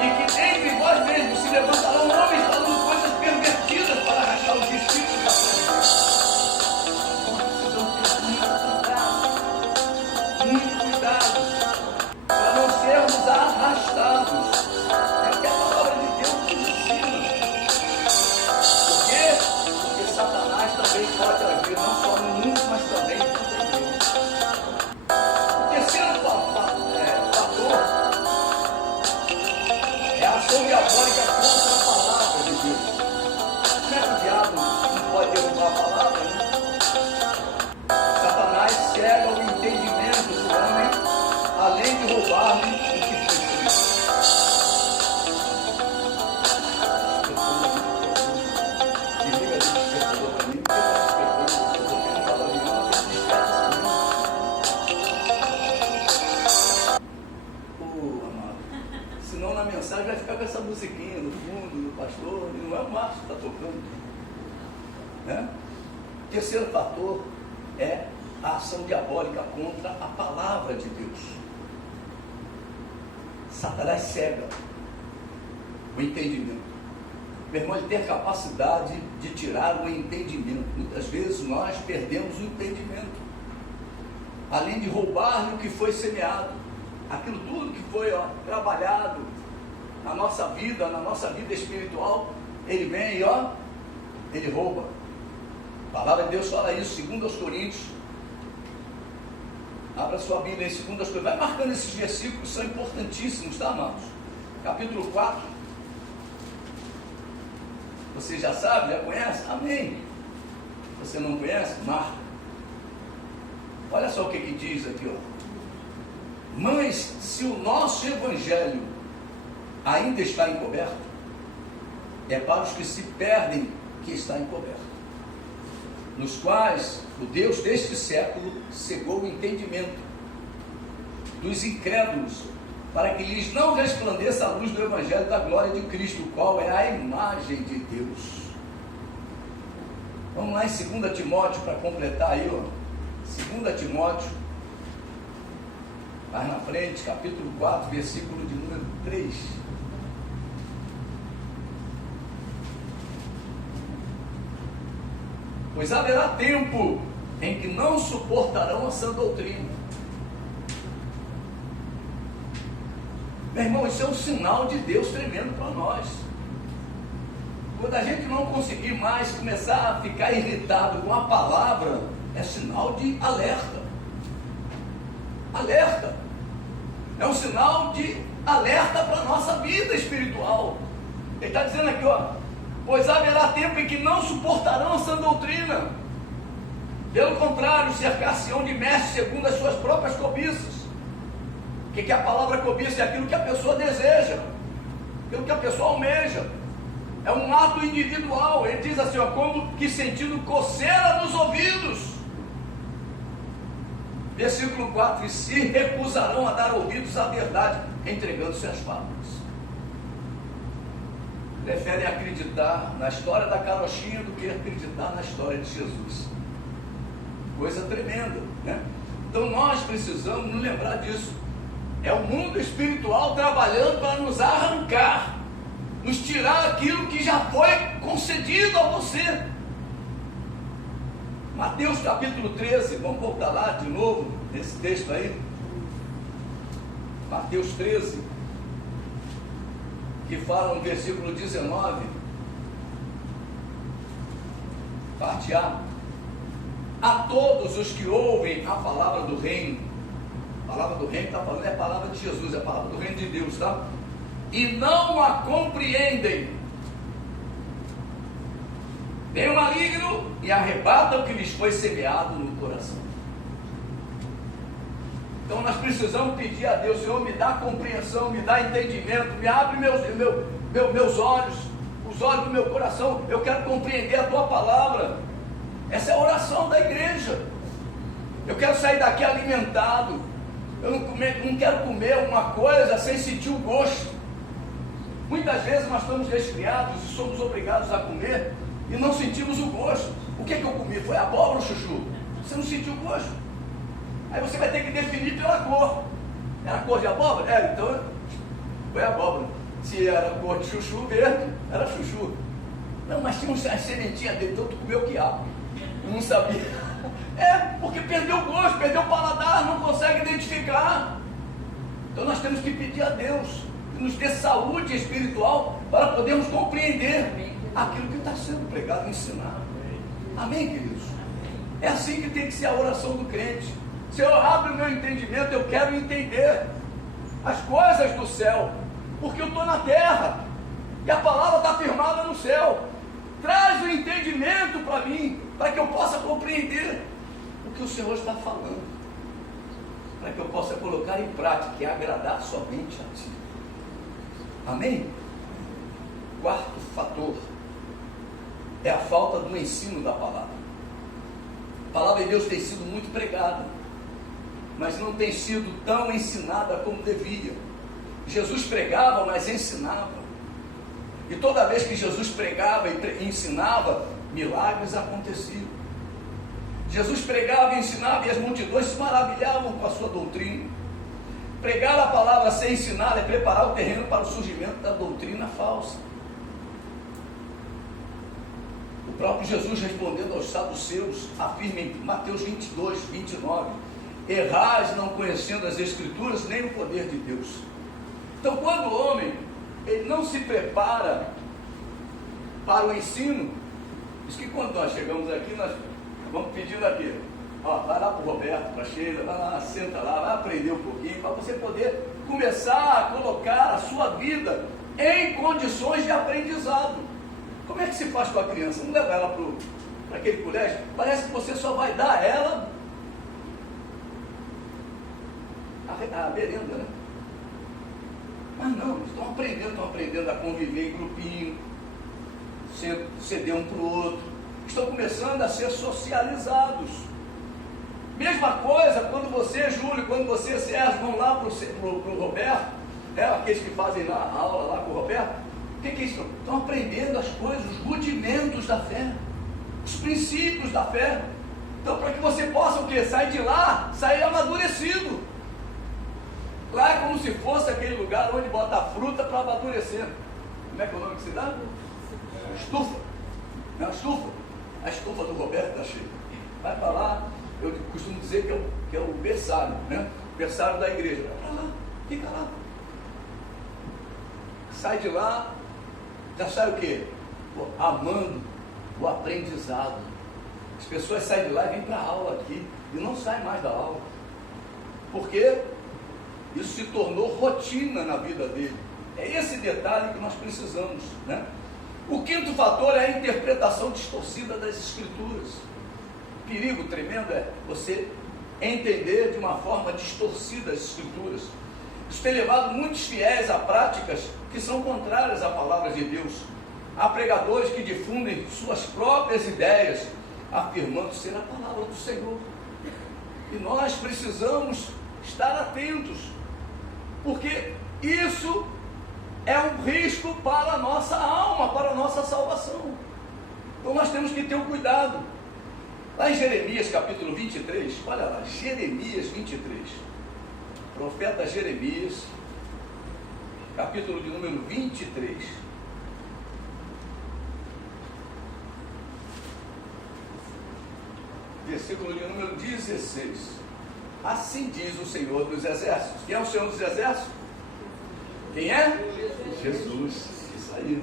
e que entre vós mesmos se levantarão homens falando coisas pervertidas para arrastar os discípulos da fé. Nós precisamos ter muito cuidado, para não sermos arrastados. É o que a palavra de Deus nos ensina. Por quê? Porque Satanás também pode agir, não só no mundo, mas também na igreja. O terceiro fator é a ação diabólica contra a palavra de Deus. Como é que o diabo não pode derrubar a palavra, né? Satanás cega o entendimento do homem, além de roubar-lhe o que foi feito. Desliga ali o despertador para mim, porque eu estou trabalhando, eu desperta amado. Senão na mensagem vai ficar com essa musiquinha no fundo, do pastor, e não é o Márcio que está tocando. Né? O terceiro fator é a ação diabólica contra a palavra de Deus. Satanás cega o entendimento. Meu irmão, ele tem a capacidade de tirar o entendimento. Muitas vezes nós perdemos o entendimento. Além de roubar-lhe o que foi semeado, aquilo tudo que foi trabalhado na nossa vida espiritual, ele vem e ele rouba. A palavra de Deus fala isso, 2 Coríntios. Abra sua Bíblia em 2 Coríntios. Vai marcando esses versículos, são importantíssimos, tá, amados? Capítulo 4. Você já sabe, já conhece? Amém. Você não conhece? Marca. Olha só o que diz aqui, Mas se o nosso evangelho ainda está encoberto, é para os que se perdem que está encoberto, nos quais o Deus deste século cegou o entendimento dos incrédulos, para que lhes não resplandeça a luz do evangelho da glória de Cristo, o qual é a imagem de Deus. Vamos lá em 2 Timóteo para completar aí, 2 Timóteo, mais na frente, capítulo 4, versículo de número 3. Pois haverá tempo em que não suportarão a sã doutrina. Meu irmão, isso é um sinal de Deus tremendo para nós. Quando a gente não conseguir mais começar a ficar irritado com a palavra, é sinal de alerta. Alerta. É um sinal de alerta para a nossa vida espiritual. Ele está dizendo aqui, pois haverá tempo em que não suportarão a sã doutrina. Pelo contrário, cercar-se-ão de mestres segundo as suas próprias cobiças. O que é a palavra cobiça? É aquilo que a pessoa deseja, aquilo que a pessoa almeja. É um ato individual. Ele diz assim, como que sentindo coceira nos ouvidos. Versículo 4, e se recusarão a dar ouvidos à verdade, entregando-se às fábulas. Preferem acreditar na história da carochinha do que acreditar na história de Jesus. Coisa tremenda, né? Então nós precisamos nos lembrar disso. É o mundo espiritual trabalhando para nos arrancar, nos tirar aquilo que já foi concedido a você. Mateus capítulo 13, vamos voltar lá de novo, nesse texto aí. Mateus 13, que fala no versículo 19, parte A. A todos os que ouvem a palavra do reino, a palavra do reino está falando, é a palavra de Jesus, é a palavra do reino de Deus, tá? E não a compreendem, vem o maligno e arrebata o que lhes foi semeado no coração. Então nós precisamos pedir a Deus, Senhor, me dá compreensão, me dá entendimento, me abre meus olhos, os olhos do meu coração, eu quero compreender a tua palavra. Essa é a oração da igreja. Eu quero sair daqui alimentado. Eu não quero comer uma coisa sem sentir o gosto. Muitas vezes nós estamos resfriados e somos obrigados a comer, e não sentimos o gosto. O que é que eu comi? Foi abóbora ou chuchu? Você não sentiu o gosto. Aí você vai ter que definir pela cor. Era cor de abóbora? Era, então foi abóbora. Se era cor de chuchu verde, era chuchu. Não, mas tinha uma sementinha dele, então tu comeu o quiabo. Eu não sabia. Porque perdeu o gosto, perdeu o paladar, não consegue identificar. Então nós temos que pedir a Deus que nos dê saúde espiritual para podermos compreender aquilo que está sendo pregado e ensinado. Amém, queridos? É assim que tem que ser a oração do crente. Senhor, abre o meu entendimento, eu quero entender as coisas do céu, porque eu estou na terra e a palavra está firmada no céu. Traz o entendimento para mim, para que eu possa compreender o que o Senhor está falando, para que eu possa colocar em prática e agradar somente a Ti. Amém? Quarto fator é a falta do ensino da palavra. A palavra de Deus tem sido muito pregada, mas não tem sido tão ensinada como devia. Jesus pregava, mas ensinava. E toda vez que Jesus pregava e ensinava, milagres aconteciam. Jesus pregava e ensinava e as multidões se maravilhavam com a sua doutrina. Pregar a palavra sem ensinar é preparar o terreno para o surgimento da doutrina falsa. O próprio Jesus, respondendo aos saduceus, afirma em Mateus 22, 29: errais não conhecendo as Escrituras nem o poder de Deus. Então, quando o homem ele não se prepara para o ensino, diz que quando nós chegamos aqui, nós vamos pedindo aqui, vai lá para o Roberto, para a Sheila, vai lá, senta lá, vai aprender um pouquinho, para você poder começar a colocar a sua vida em condições de aprendizado. Como é que se faz com a criança? Não leva ela para aquele colégio, parece que você só vai dar a ela a merenda, né? Mas não, estão aprendendo a conviver em grupinho, ceder um para o outro, estão começando a ser socializados. Mesma coisa quando você, Júlio, quando você, Sérgio, vão lá para o Roberto, aqueles que fazem a aula lá com o Roberto, o que é isso? Estão aprendendo as coisas, os rudimentos da fé, os princípios da fé. Então, para que você possa o quê? Sair de lá, sair amadurecido. Lá é como se fosse aquele lugar onde bota a fruta para amadurecer. Como é que é o nome que se dá? Estufa. Não, estufa. A estufa do Roberto está cheia. Vai para lá, eu costumo dizer que é o berçário, né? O berçário da igreja. Vai para lá, fica lá. Sai de lá, já sai o quê? Amando o aprendizado. As pessoas saem de lá e vêm para a aula aqui e não saem mais da aula. Por quê? Isso se tornou rotina na vida dele. É esse detalhe que nós precisamos, né? O quinto fator é a interpretação distorcida das Escrituras. Perigo tremendo é você entender de uma forma distorcida as Escrituras. Isso tem levado muitos fiéis a práticas que são contrárias à palavra de Deus. Há pregadores que difundem suas próprias ideias, afirmando ser a palavra do Senhor. E nós precisamos estar atentos, porque isso é um risco para a nossa alma, para a nossa salvação. Então nós temos que ter um cuidado. Lá em Jeremias capítulo 23, olha lá, Jeremias 23, profeta Jeremias, capítulo de número 23, versículo de número 16. Assim diz o Senhor dos Exércitos. Quem é o Senhor dos Exércitos? Quem é? Jesus. Isso aí.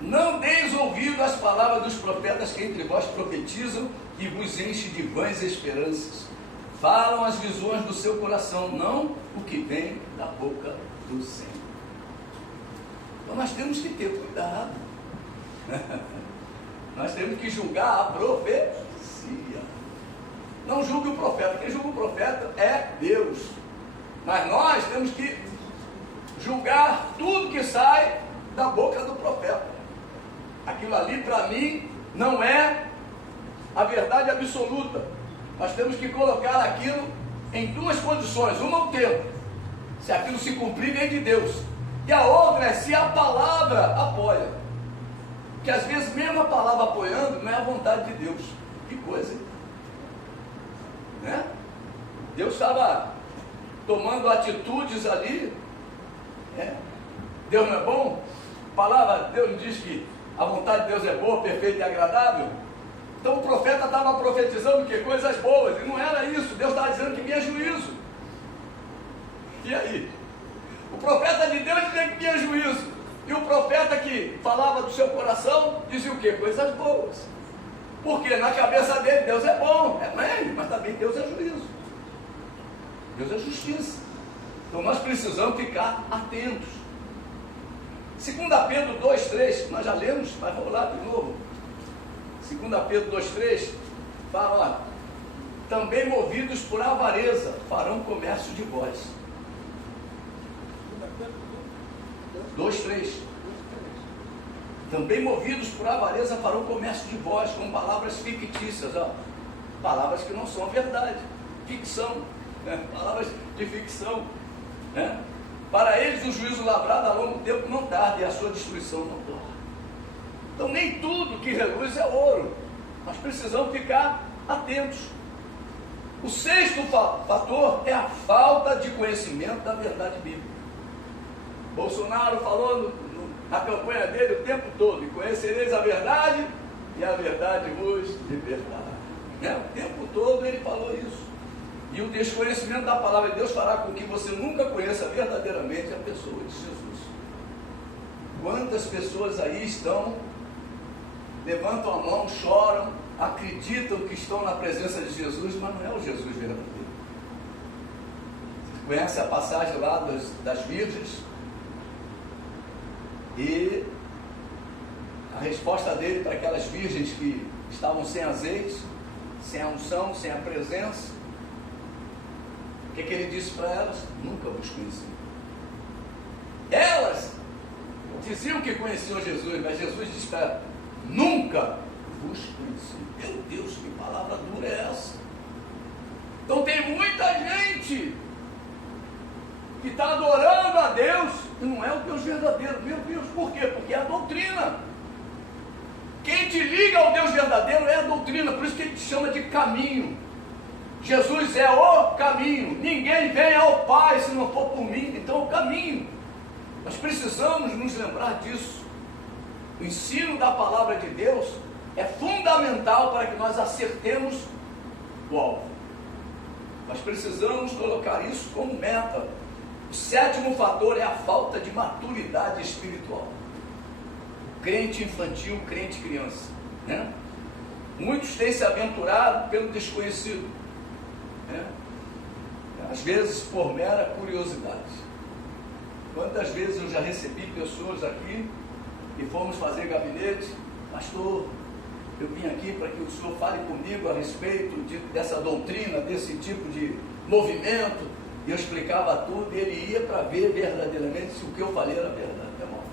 Não deis ouvido às palavras dos profetas que entre vós profetizam e vos enche de vãs esperanças. Falam as visões do seu coração, não o que vem da boca do Senhor. Então nós temos que ter cuidado. Nós temos que julgar a profecia. Não julgue o profeta. Quem julga o profeta é Deus. Mas nós temos que julgar tudo que sai da boca do profeta. Aquilo ali para mim não é a verdade absoluta. Nós temos que colocar aquilo em duas condições. Uma, o tempo. Se aquilo se cumprir, vem de Deus. E a outra é se a palavra apoia. Que às vezes mesmo a palavra apoiando não é a vontade de Deus. Que coisa, hein? Né? Deus estava tomando atitudes ali. Né? Deus não é bom? A palavra de Deus diz que a vontade de Deus é boa, perfeita e agradável. Então o profeta estava profetizando que coisas boas, e não era isso. Deus estava dizendo que vinha juízo. E aí? O profeta de Deus dizia que vinha juízo. E o profeta que falava do seu coração dizia o quê? Coisas boas. Porque na cabeça dele Deus é bom, mas também Deus é juízo. Deus é justiça. Então nós precisamos ficar atentos. 2 Pedro 2,3, nós já lemos, mas vamos lá de novo. 2 Pedro 2,3 fala, ó, também movidos por avareza farão comércio de vós. 2,3. Também movidos por avareza farão comércio de vós, com palavras fictícias, ó, palavras que não são verdade, ficção, né? Palavras de ficção, né? Para eles o juízo lavrado a longo tempo não tarda e a sua destruição não torna. Então nem tudo que reluz é ouro, nós precisamos ficar atentos. O sexto fator é a falta de conhecimento da verdade bíblica. Bolsonaro falou na campanha dele o tempo todo, e conhecereis a verdade, e a verdade vos libertará. Né? O tempo todo ele falou isso. E o desconhecimento da palavra de Deus fará com que você nunca conheça verdadeiramente a pessoa de Jesus. Quantas pessoas aí estão, levantam a mão, choram, acreditam que estão na presença de Jesus, mas não é o Jesus verdadeiro. Você conhece a passagem lá das virgens? E a resposta dele para aquelas virgens que estavam sem azeite, sem a unção, sem a presença, o que ele disse para elas? Nunca vos conheci. Elas diziam que conheciam Jesus, mas Jesus disse para elas, nunca vos conheci. Meu Deus, que palavra dura é essa? Então tem muita gente que está adorando a Deus e não é o Deus verdadeiro. Meu Deus, por quê? Porque é a doutrina. Quem te liga ao Deus verdadeiro é a doutrina, por isso que ele te chama de caminho. Jesus é o caminho, ninguém vem ao Pai se não for por mim, então é o caminho. Nós precisamos nos lembrar disso. O ensino da palavra de Deus é fundamental para que nós acertemos o alvo. Nós precisamos colocar isso como meta. O sétimo fator é a falta de maturidade espiritual. Crente infantil, crente criança, né? Muitos têm se aventurado pelo desconhecido, né? Às vezes por mera curiosidade. Quantas vezes eu já recebi pessoas aqui e fomos fazer gabinete, pastor, eu vim aqui para que o senhor fale comigo a respeito dessa doutrina, desse tipo de movimento, e eu explicava tudo, e ele ia para ver verdadeiramente se o que eu falei era verdade, tá bom?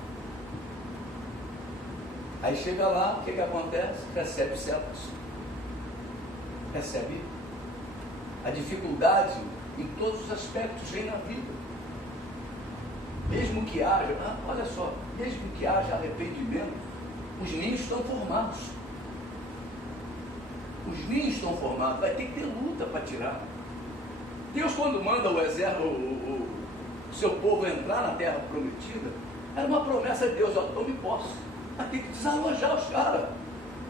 Aí chega lá, o que acontece? Recebe células, recebe a dificuldade em todos os aspectos, vem na vida. Mesmo que haja, olha só, mesmo que haja arrependimento, os ninhos estão formados. Os ninhos estão formados, vai ter que ter luta para tirar. Deus, quando manda o exército, o seu povo entrar na terra prometida, era uma promessa de Deus, ó, tome posse. Mas tem que desalojar os caras,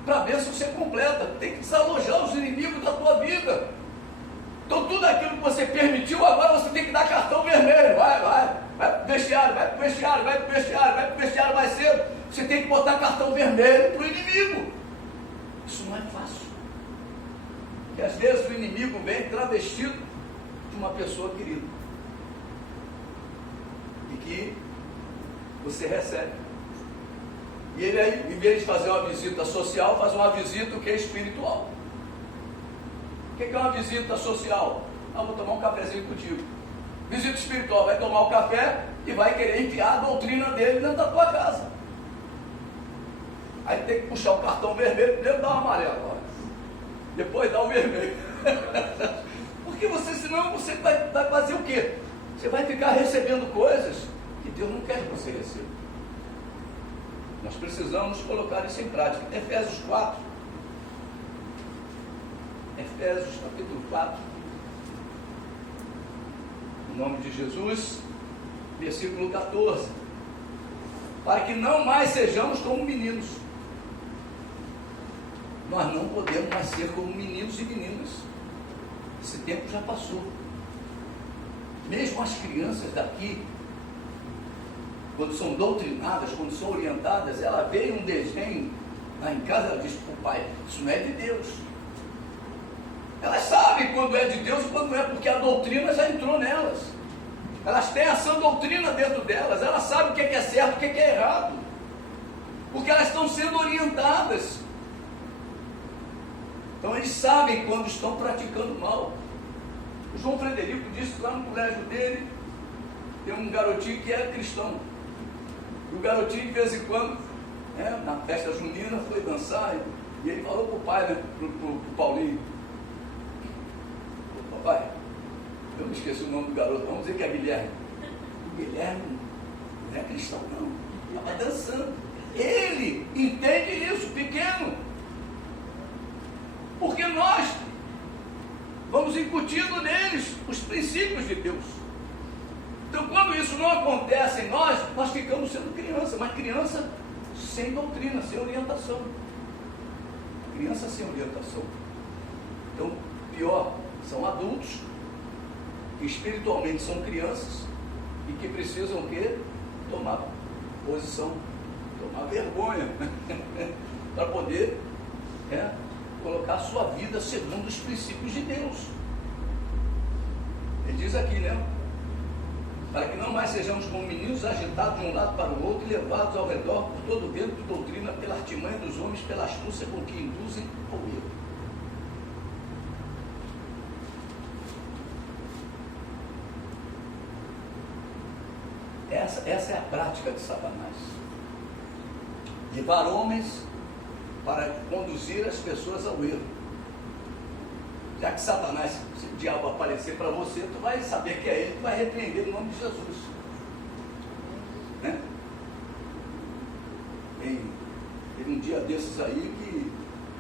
para a bênção ser completa. Tem que desalojar os inimigos da tua vida. Então tudo aquilo que você permitiu, agora você tem que dar cartão vermelho. Vai pro vestiário, vai pro vestiário, vai pro vestiário, vai pro vestiário mais cedo. Você tem que botar cartão vermelho para o inimigo. Isso não é fácil. Porque às vezes o inimigo vem travestido de uma pessoa querida. E que você recebe. E ele aí, em vez de fazer uma visita social, faz uma visita que é espiritual. O que é uma visita social? Vou tomar um cafezinho contigo. Visita espiritual, vai tomar o café e vai querer enfiar a doutrina dele dentro da tua casa. Aí tem que puxar o cartão vermelho, primeiro dá o amarelo, depois dá o vermelho. Porque senão você vai fazer o quê? Você vai ficar recebendo coisas que Deus não quer que você receba. Nós precisamos colocar isso em prática. Efésios 4. Efésios capítulo 4. Em nome de Jesus, versículo 14. Para que não mais sejamos como meninos. Nós não podemos mais ser como meninos e meninas. Esse tempo já passou. Mesmo as crianças daqui, quando são doutrinadas, quando são orientadas, ela vê um desenho lá em casa, ela diz para o pai, isso não é de Deus. Elas sabem quando é de Deus e quando não é, porque a doutrina já entrou nelas. Elas têm essa doutrina dentro delas, elas sabem o que é certo e o que é errado, porque elas estão sendo orientadas. Então eles sabem quando estão praticando mal. O João Frederico disse que lá no colégio dele tem um garotinho que é cristão. E o garotinho, de vez em quando, na festa junina, foi dançar, e ele falou para o pai, né, pro Paulinho: papai, eu não esqueci o nome do garoto, vamos dizer que é Guilherme. O Guilherme não é cristão, não, estava dançando. Ele entende isso, pequeno, porque nós vamos incutindo neles os princípios de Deus. Então, quando isso não acontece em nós, nós ficamos sendo criança, mas criança sem doutrina, sem orientação. Criança sem orientação. Então, pior, são adultos que espiritualmente são crianças e que precisam o quê? Tomar posição, tomar vergonha para poder colocar a sua vida segundo os princípios de Deus. Ele diz aqui, né? Para que não mais sejamos como meninos agitados de um lado para o outro e levados ao redor por todo o vento de doutrina, pela artimanha dos homens, pela astúcia com que induzem ao erro. Essa é a prática de Satanás. Levar homens para conduzir as pessoas ao erro. Já que Satanás, se o diabo aparecer para você, tu vai saber que é ele, tu vai repreender no nome de Jesus. Né? Teve um dia desses aí que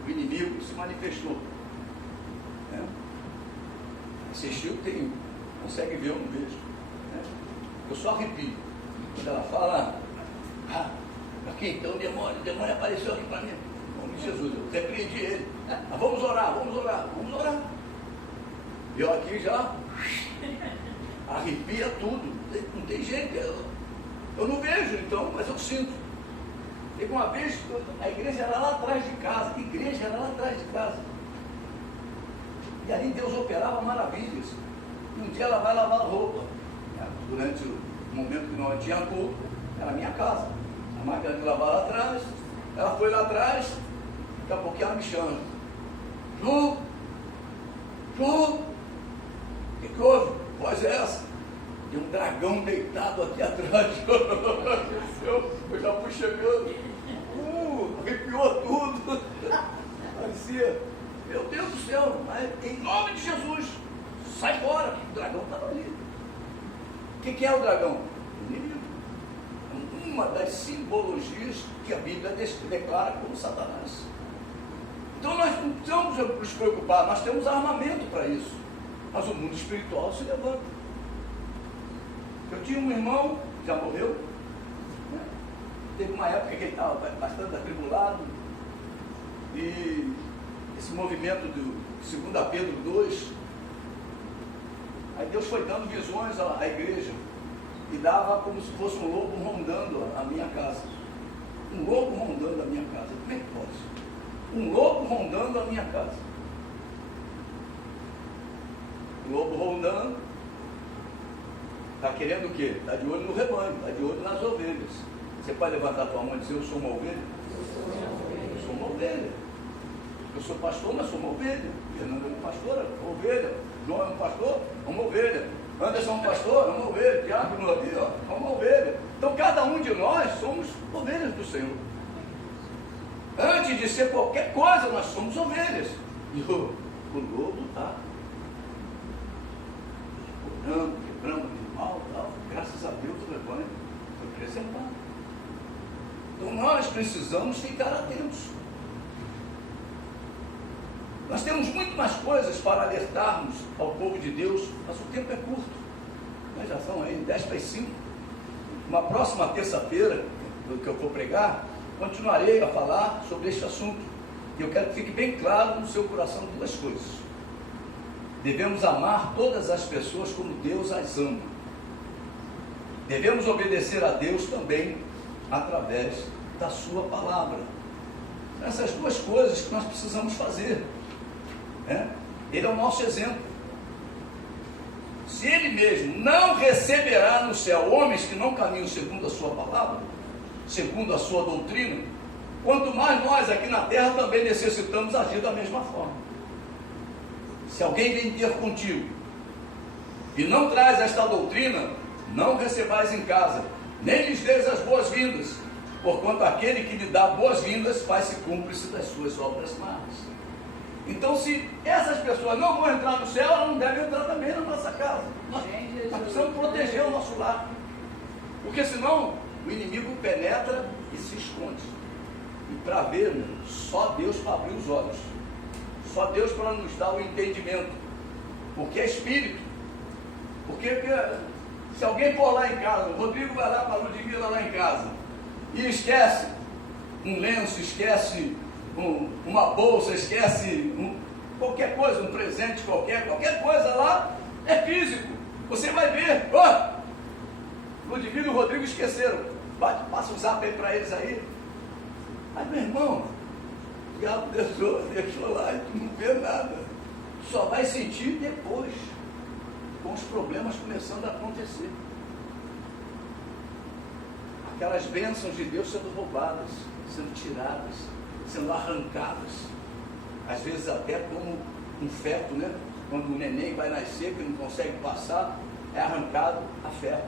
o inimigo se manifestou. Né? Assistiu, consegue ver, eu não vejo. Né? Eu só arrepio. Quando ela fala, aqui então o demônio apareceu aqui para mim. Em nome de Jesus, eu repreendi ele. Mas vamos orar. E eu aqui já arrepia tudo. Não tem jeito. Eu não vejo então, mas eu sinto. Teve uma vez, a igreja era lá atrás de casa. E ali Deus operava maravilhas. E um dia ela vai lavar a roupa. Durante o momento que não tinha culto, era a minha casa. A máquina de lavar lá atrás. Ela foi lá atrás. Daqui a pouquinho ela me chama. João, o que houve? Voz é essa? Tem um dragão deitado aqui atrás. Eu já fui chegando. Arrepiou tudo. Parecia, meu Deus do céu, mas em nome de Jesus, sai fora, o dragão estava ali. O que é o dragão? O inimigo. Uma das simbologias que a Bíblia declara como Satanás. Então nós não precisamos nos preocupar, nós temos armamento para isso. Mas o mundo espiritual se levanta. Eu tinha um irmão, já morreu, né? Teve uma época que ele estava bastante atribulado, e esse movimento do 2 Pedro 2, aí Deus foi dando visões à igreja, e dava como se fosse um lobo rondando a minha casa. Um lobo rondando a minha casa. Como é que pode? Um lobo rondando a minha casa. O lobo rondando, está querendo o quê? Está de olho no rebanho, está de olho nas ovelhas. Você pode levantar a tua mão e dizer: eu sou uma ovelha? Eu sou uma ovelha. Eu sou pastor, mas sou uma ovelha. Fernando é um pastor, é uma ovelha. João é um pastor, é uma ovelha. Anderson é um pastor, é uma ovelha. Tiago é uma ovelha. Então cada um de nós somos ovelhas do Senhor. Antes de ser qualquer coisa, nós somos ovelhas. E o lobo está quebrando animal, tal. Graças a Deus o rebanho foi acrescentado. Então nós precisamos ficar atentos. Nós temos muito mais coisas para alertarmos ao povo de Deus, mas o tempo é curto. Nós já são aí 10:05. Uma próxima terça-feira, que eu vou pregar, continuarei a falar sobre este assunto. E eu quero que fique bem claro no seu coração duas coisas. Devemos amar todas as pessoas como Deus as ama. Devemos obedecer a Deus também através da sua palavra. Essas duas coisas que nós precisamos fazer. Ele é o nosso exemplo. Se ele mesmo não receberá no céu homens que não caminham segundo a sua palavra, segundo a sua doutrina, quanto mais nós aqui na terra também necessitamos agir da mesma forma. Se alguém vem ter contigo e não traz esta doutrina, não recebais em casa, nem lhes deis as boas-vindas, porquanto aquele que lhe dá boas-vindas faz-se cúmplice das suas obras más. Então, se essas pessoas não vão entrar no céu, elas não devem entrar também na nossa casa. Nós precisamos proteger o nosso lar, porque senão o inimigo penetra e se esconde. E para ver, meu, só Deus para abrir os olhos, só Deus para nos dar o entendimento, porque é espírito. Porque se alguém for lá em casa, o Rodrigo vai lá para a Ludmila lá em casa e esquece um lenço, esquece uma bolsa, esquece qualquer coisa, um presente qualquer coisa lá, é físico. Você vai ver, Ludmila e o Rodrigo esqueceram, passa o zap aí para eles aí. Mas meu irmão, o diabo deixou lá e tu não vê nada. Tu só vai sentir depois, com os problemas começando a acontecer. Aquelas bênçãos de Deus sendo roubadas, sendo tiradas, sendo arrancadas, às vezes até como um feto, né? Quando o neném vai nascer, que não consegue passar, é arrancado a ferro.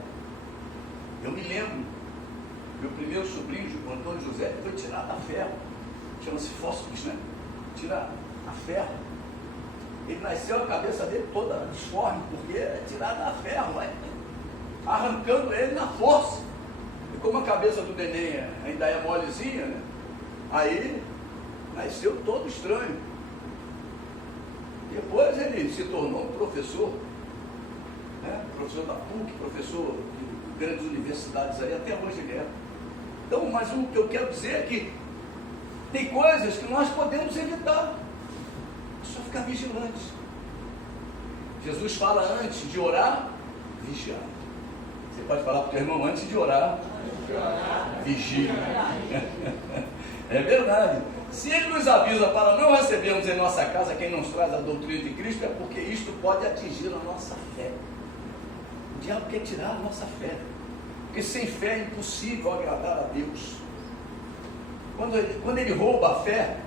Eu me lembro, meu primeiro sobrinho, o Antônio José, foi tirado a ferro, chama-se fósforos, né? Tirar a ferro. Ele nasceu, a cabeça dele toda disforme, porque é tirada a ferro, arrancando ele na força. E como a cabeça do neném ainda é molezinha, né? Aí nasceu todo estranho. Depois ele se tornou um professor, né? Professor da PUC, professor de grandes universidades aí, até hoje ele é. Então, mas o que eu quero dizer é que tem coisas que nós podemos evitar, é só ficar vigilantes. Jesus fala antes de orar, vigiar. Você pode falar para o teu irmão antes de orar, vigia. É verdade. Se ele nos avisa para não recebermos em nossa casa quem nos traz a doutrina de Cristo, é porque isto pode atingir a nossa fé. O diabo quer tirar a nossa fé, porque sem fé é impossível agradar a Deus. Quando ele rouba a fé,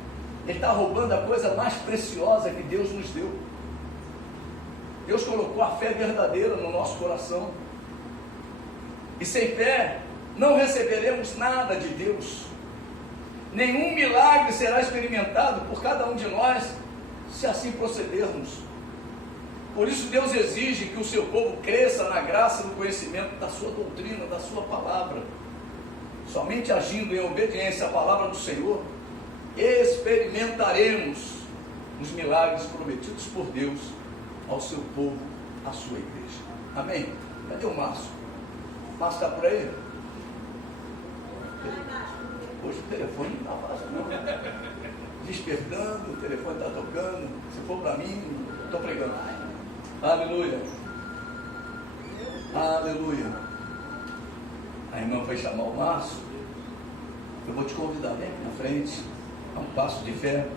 ele está roubando a coisa mais preciosa que Deus nos deu. Deus colocou a fé verdadeira no nosso coração, e sem fé não receberemos nada de Deus. Nenhum milagre será experimentado por cada um de nós, se assim procedermos. Por isso Deus exige que o seu povo cresça na graça e no conhecimento da sua doutrina, da sua palavra. Somente agindo em obediência à palavra do Senhor, experimentaremos os milagres prometidos por Deus ao seu povo, à sua igreja. Amém? Cadê o Márcio? O Márcio está por aí? Hoje o telefone não está fácil, não. Despertando, o telefone está tocando. Se for para mim, estou pregando. Aleluia. Aleluia. A irmã foi chamar o Márcio. Eu vou te convidar, vem aqui na frente. Dá um passo de fé.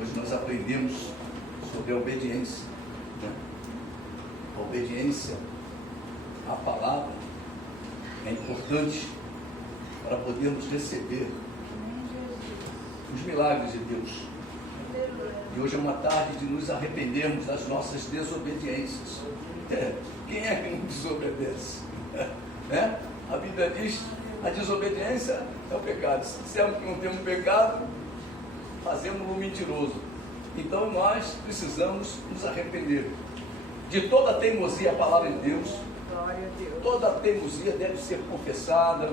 Hoje nós aprendemos sobre a obediência. A obediência à palavra é importante para podermos receber os milagres de Deus. E hoje é uma tarde de nos arrependermos das nossas desobediências. Quem é que não desobedece? A Bíblia diz: a desobediência é o pecado. Se dissermos que não temos pecado, fazemos um mentiroso. Então nós precisamos nos arrepender. De toda teimosia, a palavra de Deus. Glória a Deus. Toda teimosia deve ser confessada.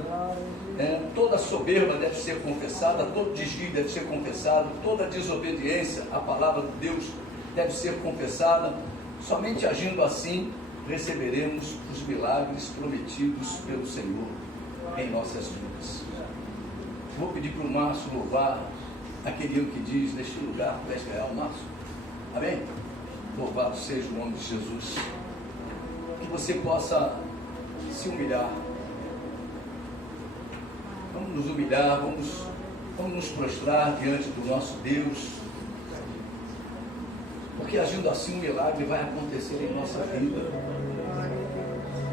Toda soberba deve ser confessada. Todo desvio deve ser confessado. Toda desobediência à palavra de Deus deve ser confessada. Somente agindo assim, receberemos os milagres prometidos pelo Senhor em nossas vidas. Vou pedir para o Márcio louvar aquele que diz: neste lugar tu és real, Márcio. Amém? Louvado seja o nome de Jesus. Que você possa se humilhar. Vamos nos humilhar, vamos nos prostrar diante do nosso Deus. Porque agindo assim um milagre vai acontecer em nossa vida.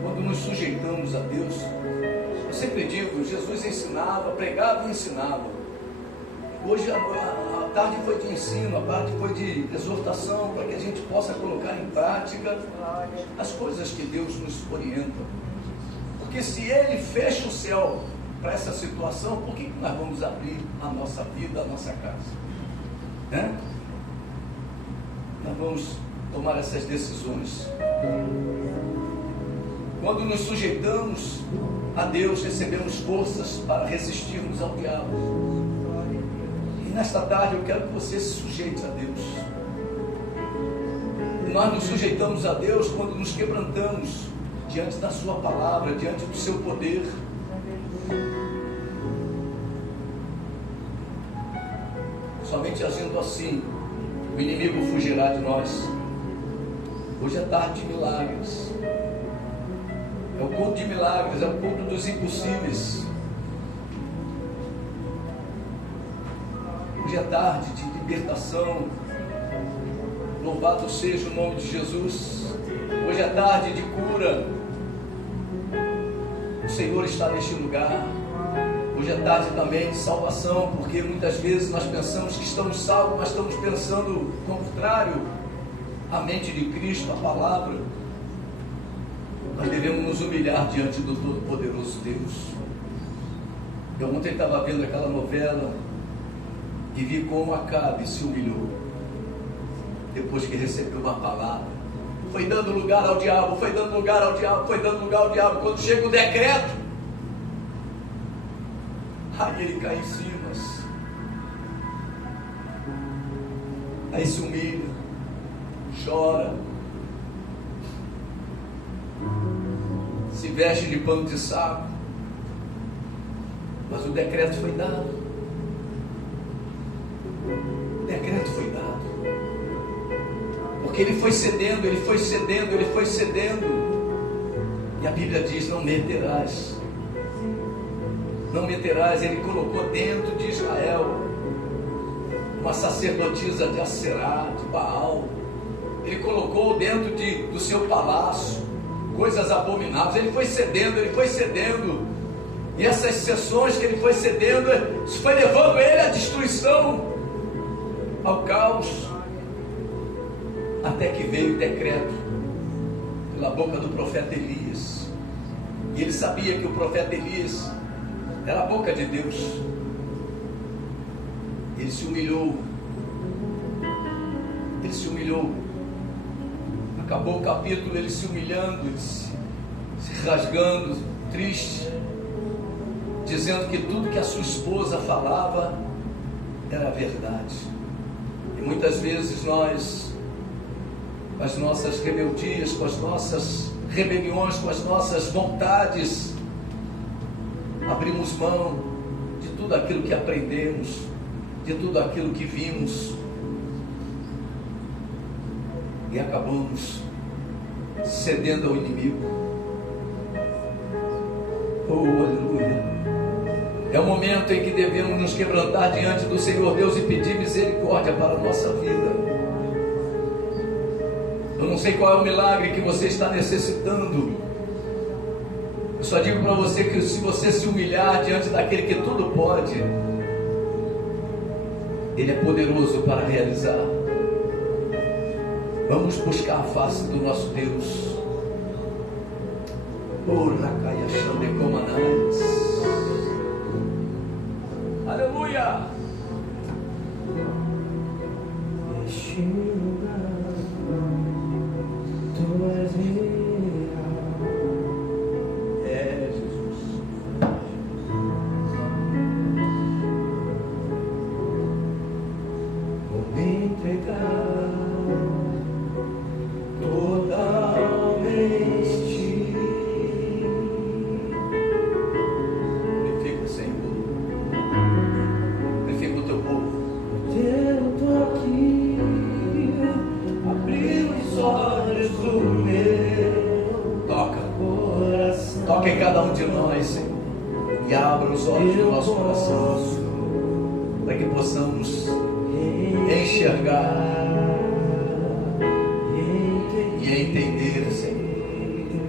Quando nos sujeitamos a Deus, eu sempre digo, Jesus ensinava, pregava e ensinava. Hoje a tarde foi de ensino, a tarde foi de exortação, para que a gente possa colocar em prática as coisas que Deus nos orienta. Porque se Ele fecha o céu para essa situação, por que nós vamos abrir a nossa vida, a nossa casa? Nós vamos tomar essas decisões. Quando nos sujeitamos a Deus, recebemos forças para resistirmos ao diabo. E nesta tarde eu quero que você se sujeite a Deus. E nós nos sujeitamos a Deus quando nos quebrantamos diante da sua palavra, diante do seu poder. Somente agindo assim, o inimigo fugirá de nós. Hoje é tarde de milagres. É o culto de milagres, é o culto dos impossíveis. Hoje é tarde de libertação. Louvado seja o nome de Jesus. Hoje é tarde de cura. O Senhor está neste lugar. Hoje é tarde também de salvação, porque muitas vezes nós pensamos que estamos salvos, mas estamos pensando o contrário. A mente de Cristo, a palavra. Nós devemos nos humilhar diante do Todo-Poderoso Deus. Eu ontem estava vendo aquela novela e vi como Acabe se humilhou depois que recebeu uma palavra. Foi dando lugar ao diabo, foi dando lugar ao diabo, foi dando lugar ao diabo. Quando chega o decreto, aí ele cai em cima, aí se humilha, chora, se veste de pano de saco, mas o decreto foi dado. O decreto foi dado, porque ele foi cedendo, ele foi cedendo, ele foi cedendo, e a Bíblia diz: não meterás. Não meterás. Ele colocou dentro de Israel uma sacerdotisa de Aserá, de Baal. Ele colocou dentro do seu palácio coisas abomináveis. Ele foi cedendo, ele foi cedendo. E essas sessões que ele foi cedendo, isso foi levando ele à destruição, ao caos, até que veio o decreto pela boca do profeta Elias. E ele sabia que o profeta Elias era a boca de Deus. Ele se humilhou. Ele se humilhou. Acabou o capítulo, ele se humilhando, ele se rasgando, triste, dizendo que tudo que a sua esposa falava era verdade. E muitas vezes nós, com as nossas rebeldias, com as nossas rebeliões, com as nossas vontades, abrimos mão de tudo aquilo que aprendemos, de tudo aquilo que vimos, e acabamos cedendo ao inimigo. Oh, aleluia! É o momento em que devemos nos quebrantar diante do Senhor Deus e pedir misericórdia para a nossa vida. Eu não sei qual é o milagre que você está necessitando. Eu só digo para você que se você se humilhar diante daquele que tudo pode, Ele é poderoso para realizar. Vamos buscar a face do nosso Deus. Aleluia! Neste lugar, tua Senhor, e abra os olhos do nosso coração, para que possamos enxergar e entender, Senhor,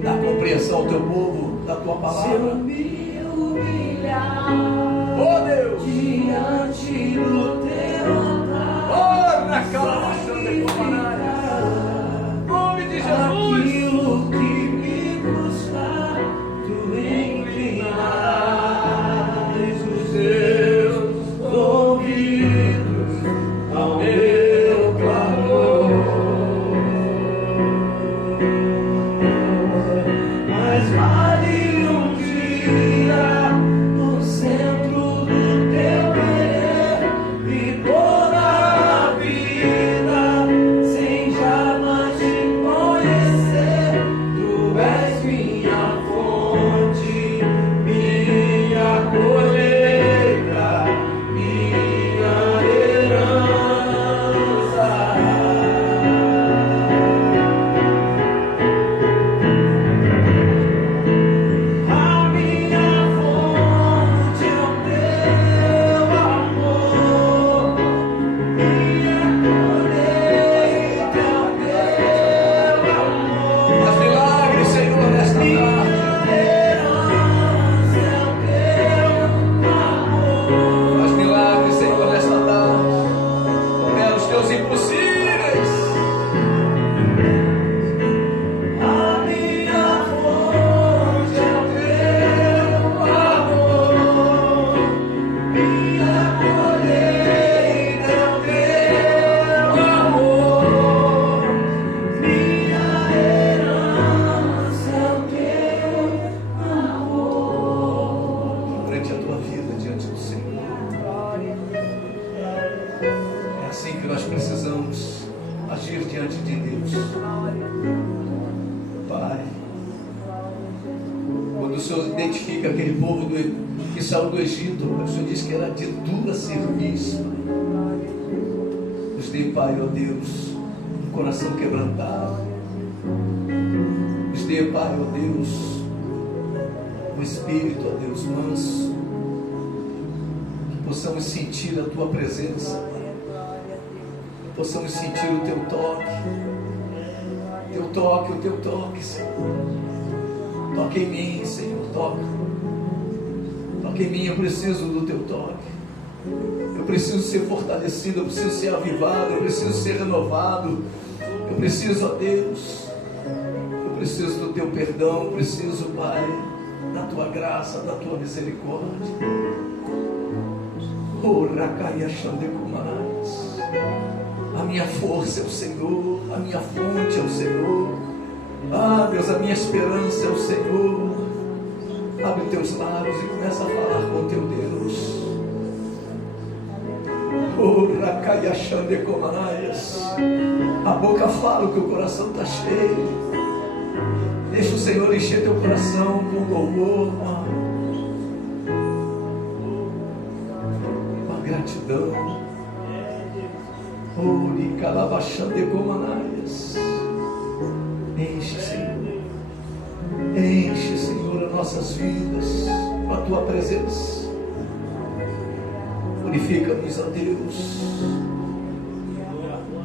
da compreensão ao teu povo, da tua palavra. Oh Deus, diante do teu altar, oh, na calma, nome de Jesus, aquilo que me custa, tu inclinarás os teus ouvidos ao meu clamor. Mas vale um dia no centro do teu querer e toda a vida sem jamais te conhecer. Tu és minha fonte, minha colheita, minha herança. A minha fonte é o teu amor, minha colheita é o teu amor, faz milagres, Senhor, nesta tarde. herança é o teu amor. Faz milagres, Senhor, nesta tarde. Opera os teus impossíveis. A minha fonte é o teu amor, minha colheita é o teu amor, minha herança é o teu amor. Durante a tua vida diante do Senhor. É assim que nós precisamos agir diante de Deus. Pai, quando o Senhor identifica aquele povo que saiu do Egito, o Senhor disse que era de dura serviço. Nos dê, Pai, ó Deus, um coração quebrantado. Nos dê, Pai, ó Deus, um espírito, ó Deus, manso, que possamos sentir a tua presença, que possamos sentir o teu toque, o teu toque, Senhor. Toque em mim, Senhor, toque em mim. Eu preciso do teu toque, eu preciso ser fortalecido, eu preciso ser avivado, eu preciso ser renovado, eu preciso, ó Deus, eu preciso do teu perdão, eu preciso, Pai, da tua graça, da tua misericórdia. Oh, Rakaya Shandekumaras. A minha força é o Senhor, a minha fonte é o Senhor. Ah, Deus, a minha esperança é o Senhor. Abre teus lábios e começa a falar com teu Deus. Oh, Rakaya Shandekumaras. A boca fala, o que o coração está cheio. Deixa o Senhor encher teu coração com louvor, uma gratidão. Oh, Calabachandecomanaias. Enche, Senhor. Enche, Senhor, as nossas vidas com a tua presença. Purifica-nos, ó Deus.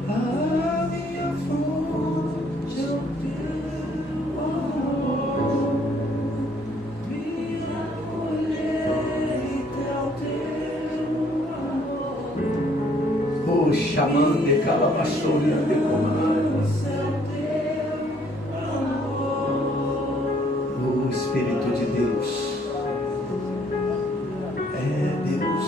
A minha fonte é o teu amor, minha colheita é o teu amor. Oh, Xamande, Calabachori, Andecomanaias. Oh, Espírito de Deus. É Deus.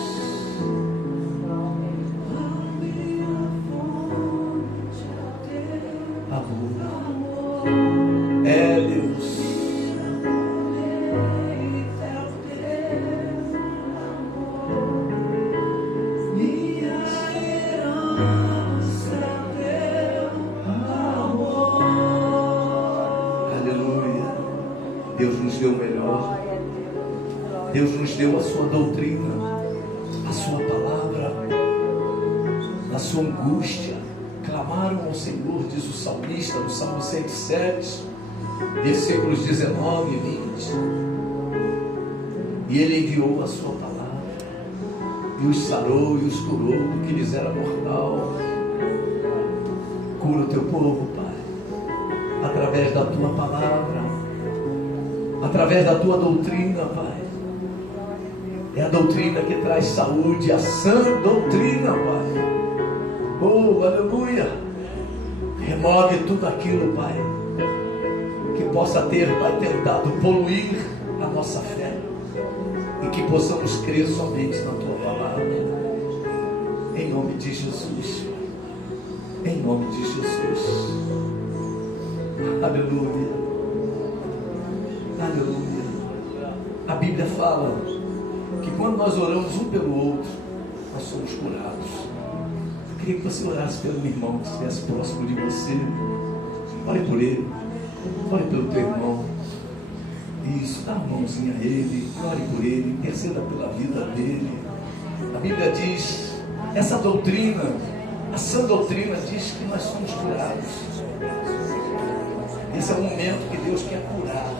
Amor. É Deus. Minha herança é teu amor. Aleluia. Deus nos deu o melhor. Deus nos deu a sua doutrina, a sua palavra. Na sua angústia clamaram ao Senhor, diz o salmista no Salmo 107, versículos 19 e 20. E Ele enviou a sua palavra, e os sarou e os curou do que lhes era mortal. Cura o teu povo, Pai, através da tua palavra, através da tua doutrina, Pai. É a doutrina que traz saúde, a sã doutrina, Pai. Oh, aleluia. Remove tudo aquilo, Pai, que possa ter, Pai, tentado poluir a nossa fé, e que possamos crer somente na tua palavra, em nome de Jesus, em nome de Jesus. Aleluia, aleluia. A Bíblia fala que quando nós oramos um pelo outro, nós somos curados. Eu queria que você orasse pelo irmão que estivesse próximo de você. Ore por ele, ore pelo teu irmão. Isso, dá uma mãozinha a ele, ore por ele, interceda pela vida dele. A Bíblia diz, essa doutrina, a sã doutrina diz que nós somos curados. Esse é o momento que Deus quer curar,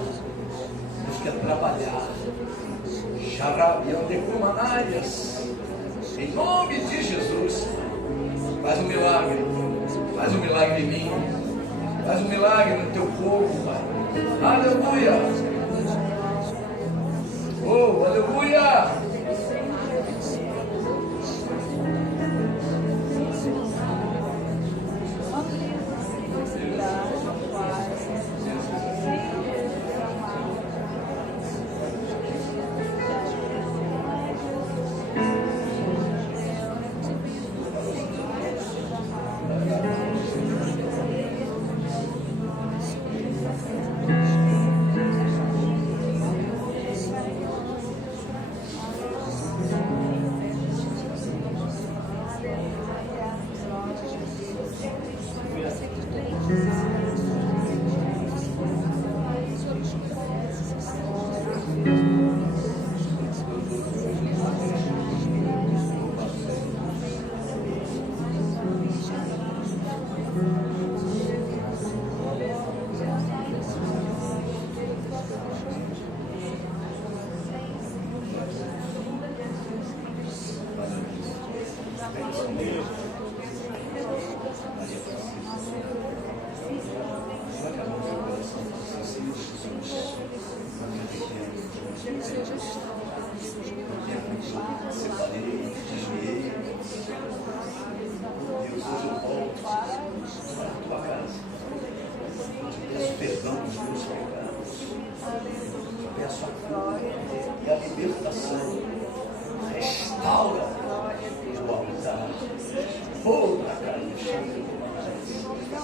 Deus quer trabalhar. Xarabiandecumanaias, em nome de Jesus, faz um milagre em mim, faz um milagre no teu povo, Pai. Aleluia. Oh, aleluia!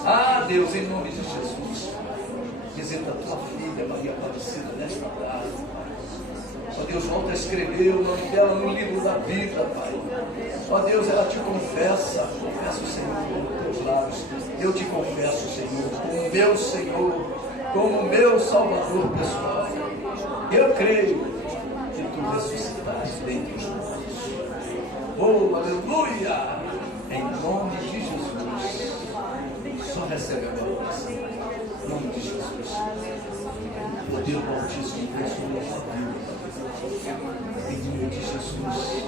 Ah, Deus, em nome de Jesus, visita a tua filha Maria Aparecida nesta tarde. Ó Deus, volta a escrever o nome dela no livro da vida, Pai. Ó Deus, ela te confessa o Senhor com teus lábios. Eu te confesso, Senhor, como meu Senhor, como meu Salvador pessoal. Eu creio que tu ressuscitaste dentre os mortos. Oh, aleluia! Em nome de Jesus. Só recebe agora a oração. Em nome de Jesus. O poder do Altíssimo sobre a tua vida. Em nome de Jesus.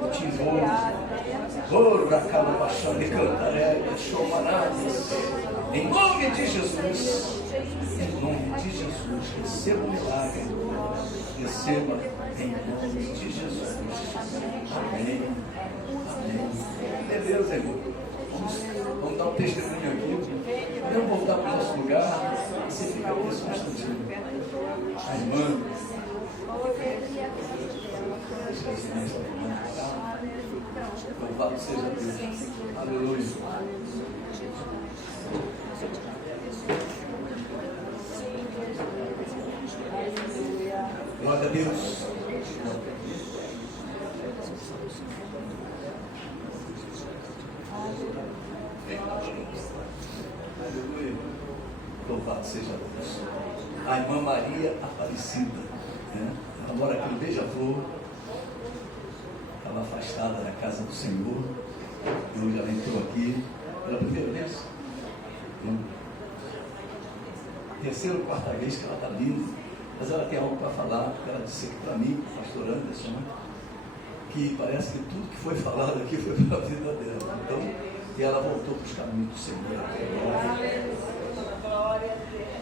Eu te envolvo. Ora, calabachando e cantarega, chomarás. Em nome de Jesus. Em nome de Jesus. Receba o milagre. Receba em nome de Jesus. Amém. Amém. Beleza, irmão. Vamos dar um testemunho aqui. Vamos voltar para o nosso lugar. Você fica aqui só um instantinho. A irmã. Louvado seja Deus. Aleluia. Glória a Deus. Aleluia. Louvado seja Deus. A irmã Maria Aparecida, né? Ela mora aqui no Beija-Flor. Estava afastada da casa do Senhor. E hoje ela entrou aqui pela primeira vez. Terceira ou quarta vez que ela está vindo. mas ela tem algo para falar, porque ela disse aqui para mim, pastor Anderson, que parece que tudo que foi falado aqui foi para a vida dela. Então, e ela voltou para os caminhos do Senhor.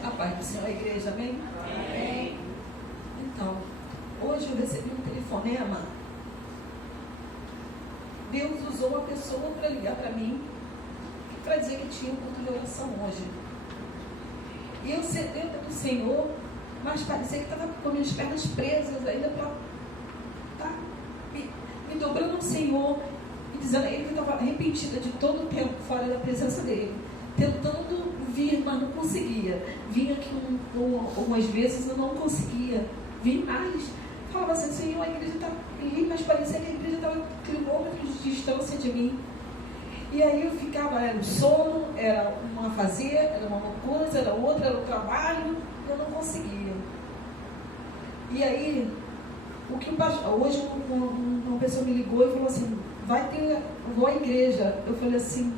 A paz do Senhor, a igreja, amém? Amém. Então, hoje eu recebi um telefonema. Deus usou uma pessoa para ligar para mim, para dizer que tinha um culto de oração hoje. E eu sedenta do Senhor, mas parecia que estava com minhas pernas presas ainda para estar me dobrando ao Senhor e dizendo a Ele que eu estava arrependida de todo o tempo fora da presença dEle, tentando vir, mas não conseguia. Vinha aqui algumas vezes, eu não conseguia vir mais. Falava assim, Senhor, a igreja está ali, mas parecia que a igreja estava a quilômetros de distância de mim. E aí eu ficava, era o sono, era uma fazer, era uma coisa, era outra, era o trabalho, eu não conseguia. E aí, hoje uma pessoa me ligou e falou assim, vou à igreja. Eu falei assim,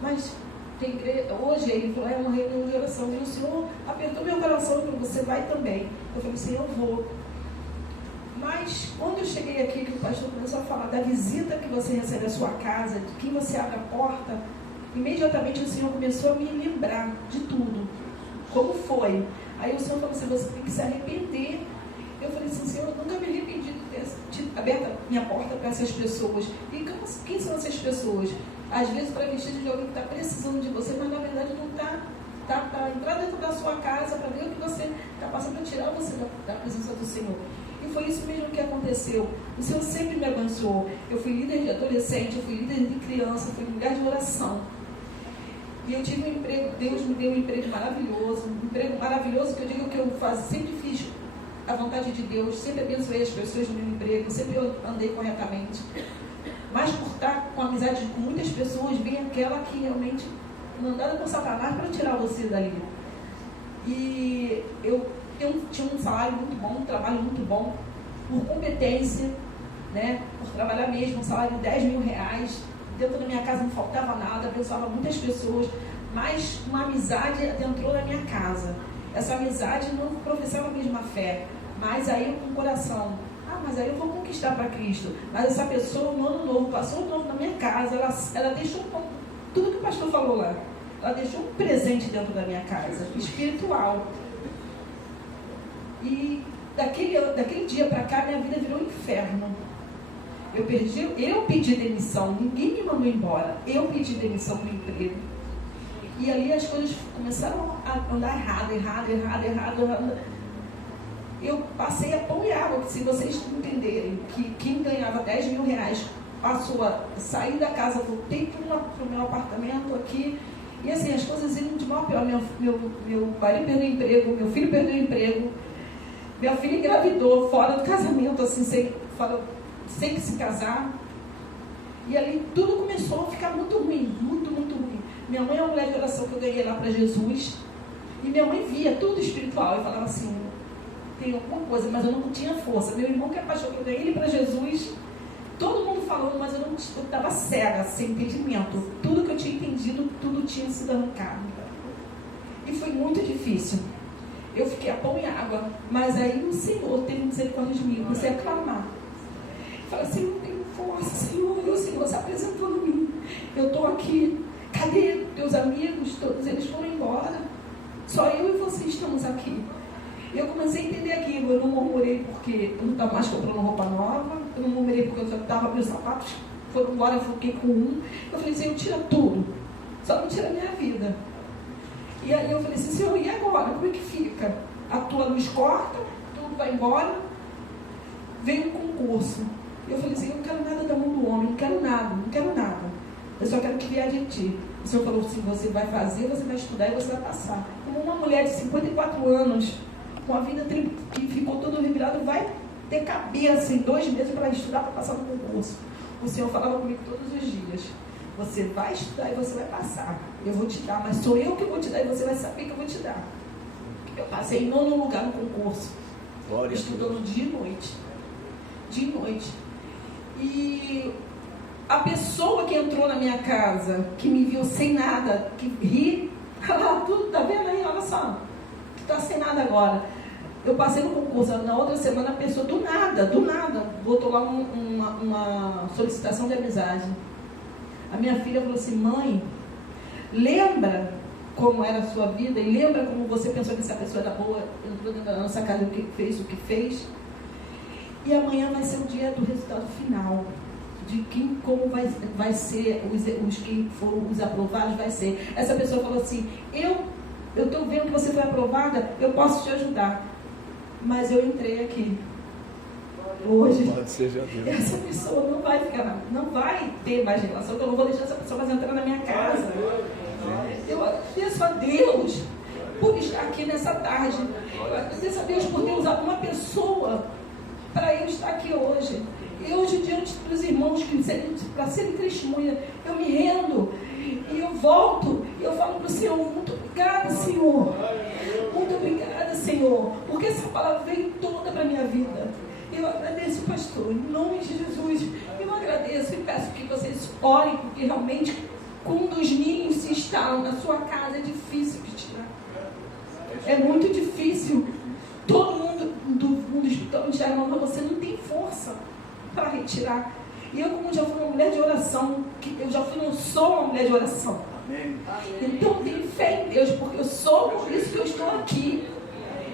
mas tem igreja? Hoje ele falou, é uma reunião de oração. E o Senhor apertou meu coração e falou, você vai também. Eu falei assim, eu vou. Mas quando eu cheguei aqui, que o pastor começou a falar da visita que você recebe à sua casa, de que você abre a porta, imediatamente o Senhor começou a me lembrar de tudo. Como foi? Aí o Senhor falou assim, você tem que se arrepender. Eu falei assim, Senhor, eu nunca me arrependi de ter aberto a minha porta para essas pessoas. E quem são essas pessoas? Às vezes para vestir de alguém que está precisando de você, mas na verdade não está. Para entrar dentro da sua casa, para ver o que você está passando, para tirar você da presença do Senhor. E foi isso mesmo que aconteceu. O Senhor sempre me abençoou. Eu fui líder de adolescente, eu fui líder de criança, fui lugar de oração. E eu tive um emprego, Deus me deu um emprego maravilhoso que eu digo que eu sempre fiz a vontade de Deus, sempre abençoei as pessoas no meu emprego, sempre eu andei corretamente. Mas por estar com amizade com muitas pessoas, vem aquela que realmente mandada por Satanás para tirar você dali. E eu tinha um salário muito bom, um trabalho muito bom, por competência, né? Por trabalhar mesmo, um salário de R$10.000. Dentro da minha casa não faltava nada, abençoava muitas pessoas, mas uma amizade adentrou na minha casa. Essa amizade não professava a mesma fé, mas aí eu com o coração, mas aí eu vou conquistar para Cristo. Mas essa pessoa, no ano novo, passou o novo na minha casa, ela deixou tudo que o pastor falou lá. Ela deixou um presente dentro da minha casa, espiritual. E daquele dia para cá, minha vida virou um inferno. Eu pedi demissão, ninguém me mandou embora. Eu pedi demissão do emprego. E ali as coisas começaram a andar errado. Eu passei a pão e água, que se vocês entenderem que quem ganhava R$10.000 passou a sair da casa, voltei para o meu apartamento aqui. E assim, as coisas iam de mal a pior. Meu marido perdeu o emprego, meu filho perdeu o emprego. Minha filha engravidou fora do casamento, assim, sem se casar. E ali tudo começou a ficar muito ruim, muito ruim. Minha mãe é uma mulher de oração que eu ganhei lá para Jesus. E minha mãe via tudo espiritual. Eu falava assim, tem alguma coisa, mas eu não tinha força. Meu irmão que é pastor, que eu ganhei ele para Jesus. Todo mundo falando, mas eu estava cega, sem entendimento. Tudo que eu tinha entendido, tudo tinha sido arrancado. E foi muito difícil. Eu fiquei a pão e água, mas aí o Senhor teve misericórdia de mim. Eu comecei a clamar. Falei assim, não tenho força, Senhor. E o Senhor se apresentou a mim. Eu estou aqui. Cadê teus amigos? Todos eles foram embora. Só eu e você estamos aqui. E eu comecei a entender aquilo. Eu não murmurei porque eu não estava mais comprando roupa nova. Eu não murmurei porque eu já estava, meus sapatos foram embora, eu fiquei com um. Eu falei, Senhor, tira tudo. Só não tira a minha vida. E aí eu falei assim, Senhor, e agora? Como é que fica? A tua luz corta, tudo vai embora. Veio um concurso. E eu falei assim, eu não quero nada da mão do homem, não quero nada. Eu só quero que vier de ti. O Senhor falou assim, você vai fazer, você vai estudar e você vai passar. Como uma mulher de 54 anos, com a vida que ficou toda revirada, vai ter cabeça em 2 meses para estudar, para passar no concurso. O Senhor falava comigo todos os dias. Você vai estudar e você vai passar. Eu vou te dar, mas sou eu que vou te dar e você vai saber que eu vou te dar. Eu passei em 9º lugar no concurso. Glória, estudando dia e noite. Dia e noite. E a pessoa que entrou na minha casa, que me viu sem nada, que ri, tudo, tá vendo aí, olha só, que tá sem nada agora. Eu passei no concurso, na outra semana a pessoa do nada, botou lá uma solicitação de amizade. A minha filha falou assim: mãe, lembra como era a sua vida e lembra como você pensou que essa pessoa era boa, entrou dentro da nossa casa, o que fez. E amanhã vai ser o dia do resultado final, de como vai ser, os que foram os aprovados vai ser. Essa pessoa falou assim: eu estou vendo que você foi aprovada, eu posso te ajudar, mas eu entrei aqui hoje. Pode ser, já deu. Essa pessoa não vai ter mais relação, eu não vou deixar essa pessoa mais entrar na minha casa. Eu agradeço a Deus por estar aqui nessa tarde. Eu agradeço a Deus por ter usado uma pessoa para eu estar aqui hoje. E hoje, diante dos irmãos para serem testemunha, eu me rendo e eu volto e eu falo para o Senhor: muito obrigada, Senhor. Muito obrigada, Senhor, porque essa palavra veio toda para a minha vida. Eu agradeço, pastor, em nome de Jesus. Eu agradeço e peço que vocês orem, porque realmente, quando os ninhos se instalam na sua casa, é difícil de tirar. É muito difícil. Todo mundo do mundo espiritual me chama, mas você não tem força para retirar. E eu, como já fui uma mulher de oração, não sou uma mulher de oração. Amém. Então eu tenho fé em Deus, porque eu sou, por isso que eu estou aqui.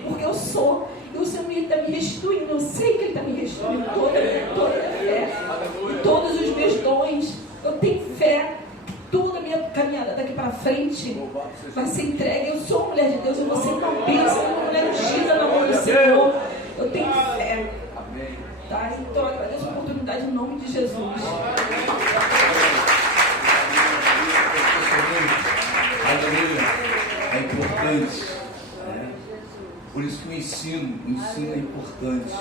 Porque eu sou. E o Senhor está me restituindo. Eu sei que Ele está me restituindo toda a fé. E todos os meus dons. Eu tenha fé. Toda a minha caminhada daqui para frente vai ser entregue. Eu sou mulher de Deus, eu vou ser uma bênção, uma mulher ungida na mão do Senhor. Eu tenho fé. Tá? Então eu agradeço a oportunidade em nome de Jesus. Aleluia. É importante. Né? Por isso que o ensino é importante.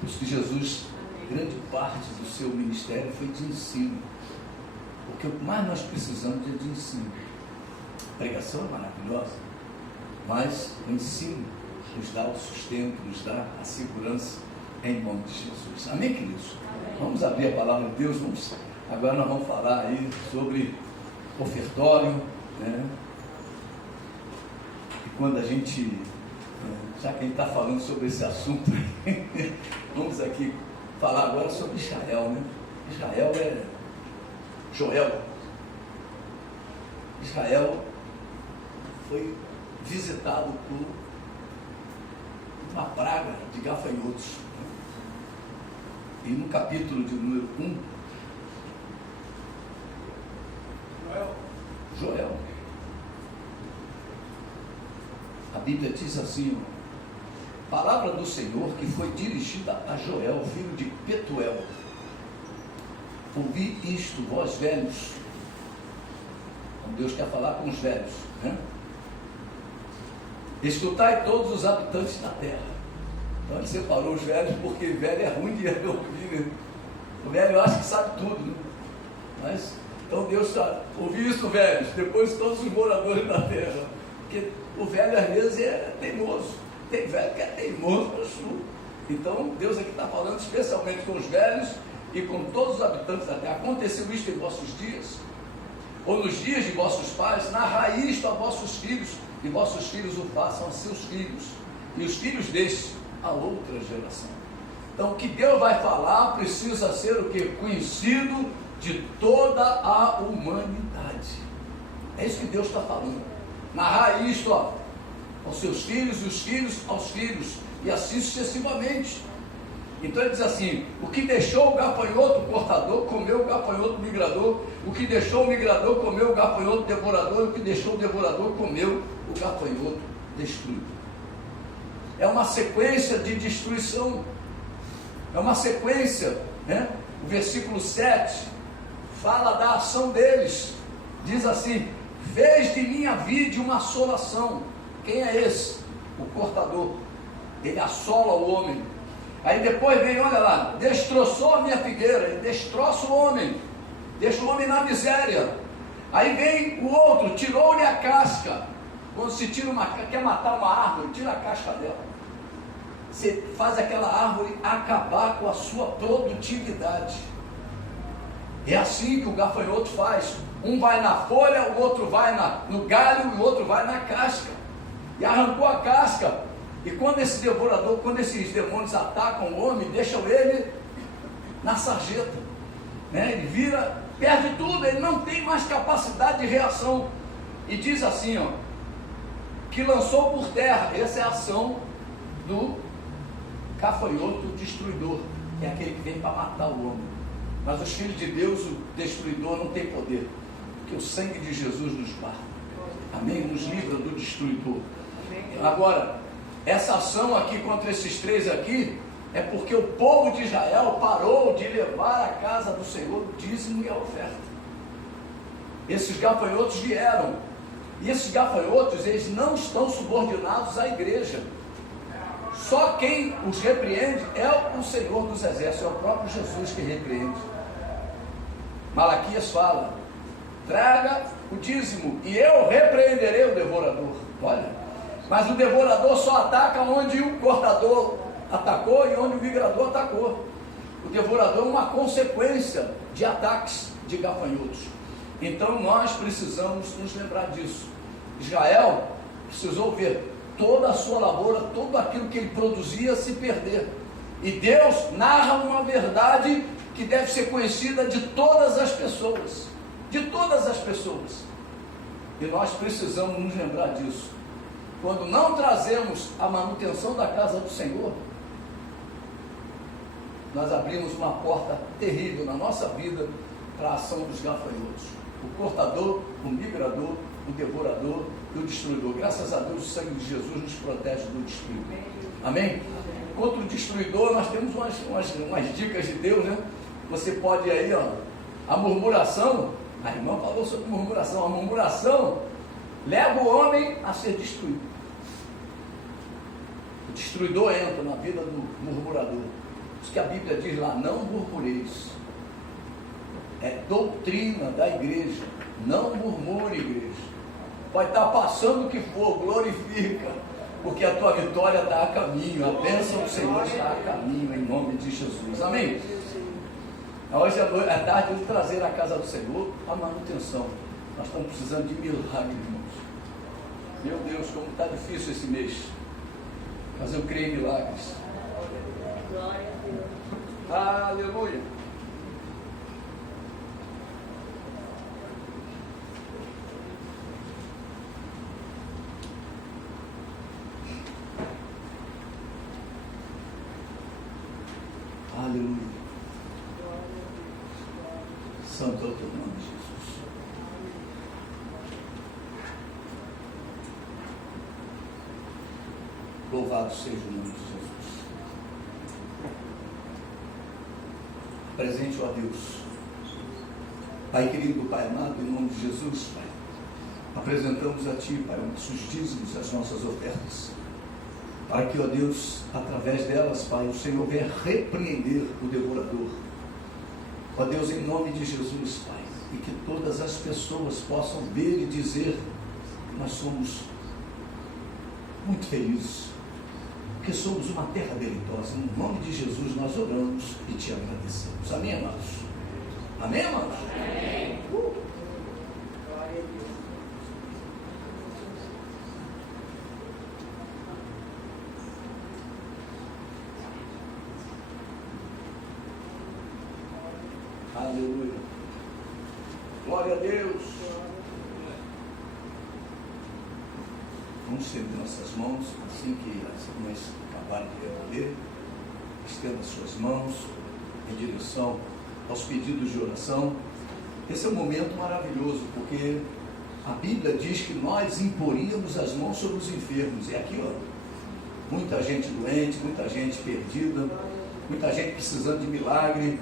Por isso que Jesus, grande parte do seu ministério foi de ensino. Porque o que mais nós precisamos é de ensino. A pregação é maravilhosa, mas o ensino nos dá o sustento, nos dá a segurança em nome de Jesus. Amém, queridos? Amém. Vamos abrir a palavra de Deus. Agora nós vamos falar aí sobre ofertório, né? E quando a gente, já que a gente está falando sobre esse assunto, vamos aqui falar agora sobre Israel, né? Israel é Joel. Israel foi visitado por uma praga de gafanhotos. E no capítulo de número 1, Joel, a Bíblia diz assim: palavra do Senhor que foi dirigida a Joel, filho de Petuel. Ouvi isto, vós velhos. Então Deus quer falar com os velhos, né? Escutai todos os habitantes da terra. Então ele separou os velhos, porque velho é ruim de ouvir, né? O velho acha que sabe tudo, né? Mas, então Deus está, ouvi isso, velhos, depois todos os moradores da terra. Porque o velho às vezes é teimoso. Tem velho que é teimoso para chuva. Então Deus aqui está falando especialmente com os velhos e com todos os habitantes da terra. Aconteceu isto em vossos dias, ou nos dias de vossos pais, narrai isto a vossos filhos, e vossos filhos o façam a seus filhos, e os filhos destes a outra geração. Então o que Deus vai falar precisa ser o que? Conhecido de toda a humanidade. É isso que Deus está falando. Narrai isto aos seus filhos, e os filhos aos filhos, e assim sucessivamente. Então ele diz assim: o que deixou o gafanhoto cortador, comeu o gafanhoto migrador. O que deixou o migrador, comeu o gafanhoto devorador. E o que deixou o devorador, comeu o gafanhoto destruidor. É uma sequência de destruição. É uma sequência, né? O versículo 7 fala da ação deles. Diz assim: fez de minha vide uma assolação. Quem é esse? O cortador. Ele assola o homem. Aí depois vem, olha lá, destroçou a minha figueira, ele destroça o homem, deixa o homem na miséria. Aí vem o outro, tirou-lhe a casca. Quando se tira quer matar uma árvore, tira a casca dela. Você faz aquela árvore acabar com a sua produtividade. É assim que o gafanhoto faz. Um vai na folha, o outro vai no galho, e o outro vai na casca. E arrancou a casca. E quando esse devorador, quando esses demônios atacam o homem, deixam ele na sarjeta, né? Ele vira, perde tudo, ele não tem mais capacidade de reação. E diz assim, ó, que lançou por terra. Essa é a ação do gafanhoto destruidor, que é aquele que vem para matar o homem. Mas os filhos de Deus, o destruidor não tem poder, porque o sangue de Jesus nos guarda. Amém? Nos livra do destruidor. Agora, essa ação aqui contra esses três aqui é porque o povo de Israel parou de levar à casa do Senhor o dízimo e a oferta. Esses gafanhotos vieram, e esses gafanhotos, eles não estão subordinados à igreja. Só quem os repreende é o Senhor dos Exércitos, é o próprio Jesus que repreende. Malaquias fala: traga o dízimo e eu repreenderei o devorador. Olha, mas o devorador só ataca onde o cortador atacou e onde o migrador atacou. O devorador é uma consequência de ataques de gafanhotos. Então nós precisamos nos lembrar disso. Israel precisou ver toda a sua lavoura, tudo aquilo que ele produzia se perder. E Deus narra uma verdade que deve ser conhecida de todas as pessoas. De todas as pessoas. E nós precisamos nos lembrar disso. Quando não trazemos a manutenção da casa do Senhor, nós abrimos uma porta terrível na nossa vida para a ação dos gafanhotos. O cortador, o migrador, o devorador e o destruidor. Graças a Deus o sangue de Jesus nos protege do destruidor. Amém? Contra o destruidor nós temos umas dicas de Deus, né? Você pode aí, ó, a murmuração, a irmã falou sobre murmuração. A murmuração leva o homem a ser destruído. O destruidor entra na vida do murmurador. Isso que a Bíblia diz lá: não murmureis. É doutrina da igreja. Não murmure, igreja. Pode estar passando o que for, glorifica, porque a tua vitória está a caminho, a bênção do Senhor está a caminho, em nome de Jesus. Amém? Hoje é tarde de trazer à casa do Senhor a manutenção. Nós estamos precisando de milagre, irmãos. Meu Deus, como está difícil esse mês. Mas eu creio em milagres. Glória a Deus. Aleluia. Aleluia. Santo é o teu nome, Jesus. Louvado seja o nome de Jesus. Presente, ó Deus. Pai querido, Pai amado, em nome de Jesus, Pai, apresentamos a Ti, Pai, os nossos dízimos, as nossas ofertas, para que, ó Deus, através delas, Pai, o Senhor venha repreender o devorador. Ó Deus, em nome de Jesus, Pai, e que todas as pessoas possam ver e dizer que nós somos muito felizes, porque somos uma terra deleitosa. Em nome de Jesus nós oramos e te agradecemos. Amém, amados? Amém, amados? Amém. Glória a Deus. Aleluia. Glória a Deus. Vamos estender nossas mãos, assim que as irmãs acabarem de recolher. Estenda suas mãos em direção aos pedidos de oração. Esse é um momento maravilhoso, porque a Bíblia diz que nós imporíamos as mãos sobre os enfermos. E aqui, ó, muita gente doente, muita gente perdida, muita gente precisando de milagre.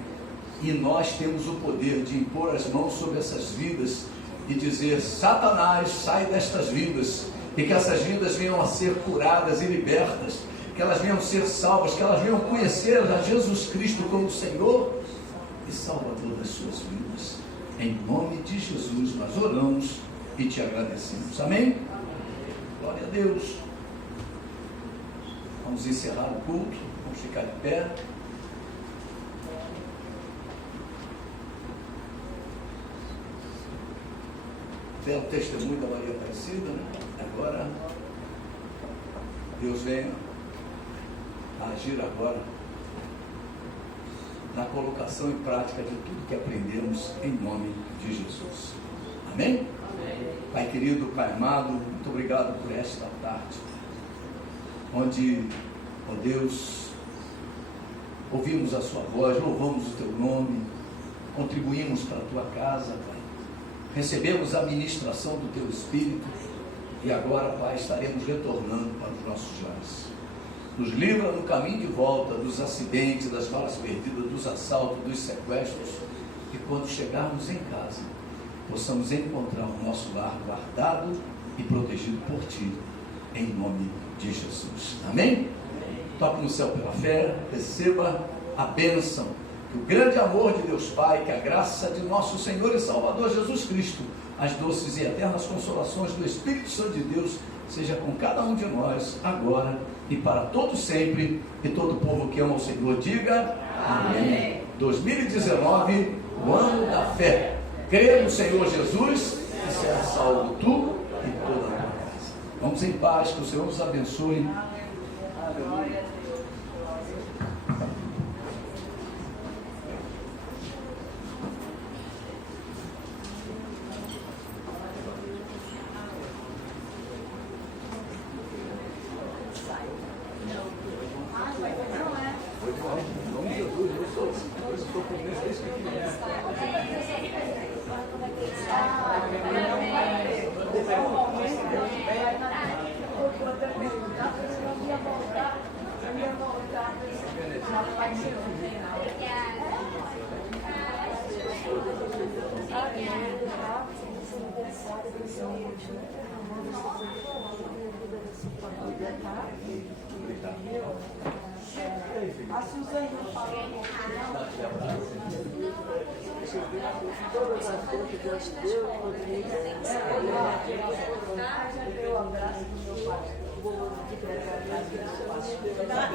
E nós temos o poder de impor as mãos sobre essas vidas e dizer: Satanás, sai destas vidas, e que essas vidas venham a ser curadas e libertas, que elas venham a ser salvas, que elas venham a conhecer a Jesus Cristo como Senhor e Salvador das suas vidas. Em nome de Jesus nós oramos e te agradecemos. Amém? Glória a Deus. Vamos encerrar o culto, vamos ficar de pé. Belo testemunho da Maria Aparecida, né? Agora Deus venha a agir agora na colocação em prática de tudo que aprendemos em nome de Jesus. Amém? Amém. Pai querido, Pai amado, muito obrigado por esta tarde, onde, ó Deus, ouvimos a sua voz, louvamos o teu nome, contribuímos para a tua casa, Pai. Recebemos a ministração do teu Espírito e agora, Pai, estaremos retornando para os nossos lares. Nos livra no caminho de volta dos acidentes, das balas perdidas, dos assaltos, dos sequestros, e quando chegarmos em casa, possamos encontrar o nosso lar guardado e protegido por Ti, em nome de Jesus. Amém? Toque no céu pela fé, receba a bênção, que o grande amor de Deus Pai, que a graça de nosso Senhor e Salvador Jesus Cristo, as doces e eternas consolações do Espírito Santo de Deus, seja com cada um de nós, agora e para todo sempre, e todo o povo que ama o Senhor diga amém. 2019, o ano da fé. Creia no Senhor Jesus e será salvo tu e toda a tua casa. Vamos em paz, que o Senhor nos abençoe. Aleluia. A Suzane falou um todas as coisas que Deus deu, já deu a graça do meu pai. Vou te pregar a graça do meu pai.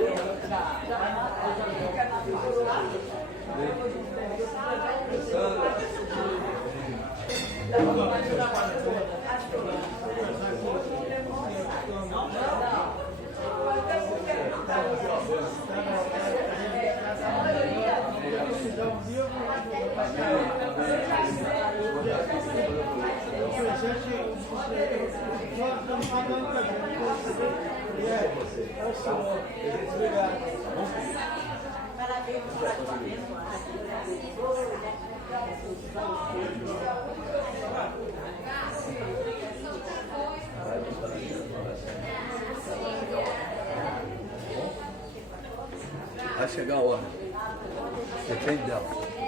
Vai chegar a hora. Depende dela.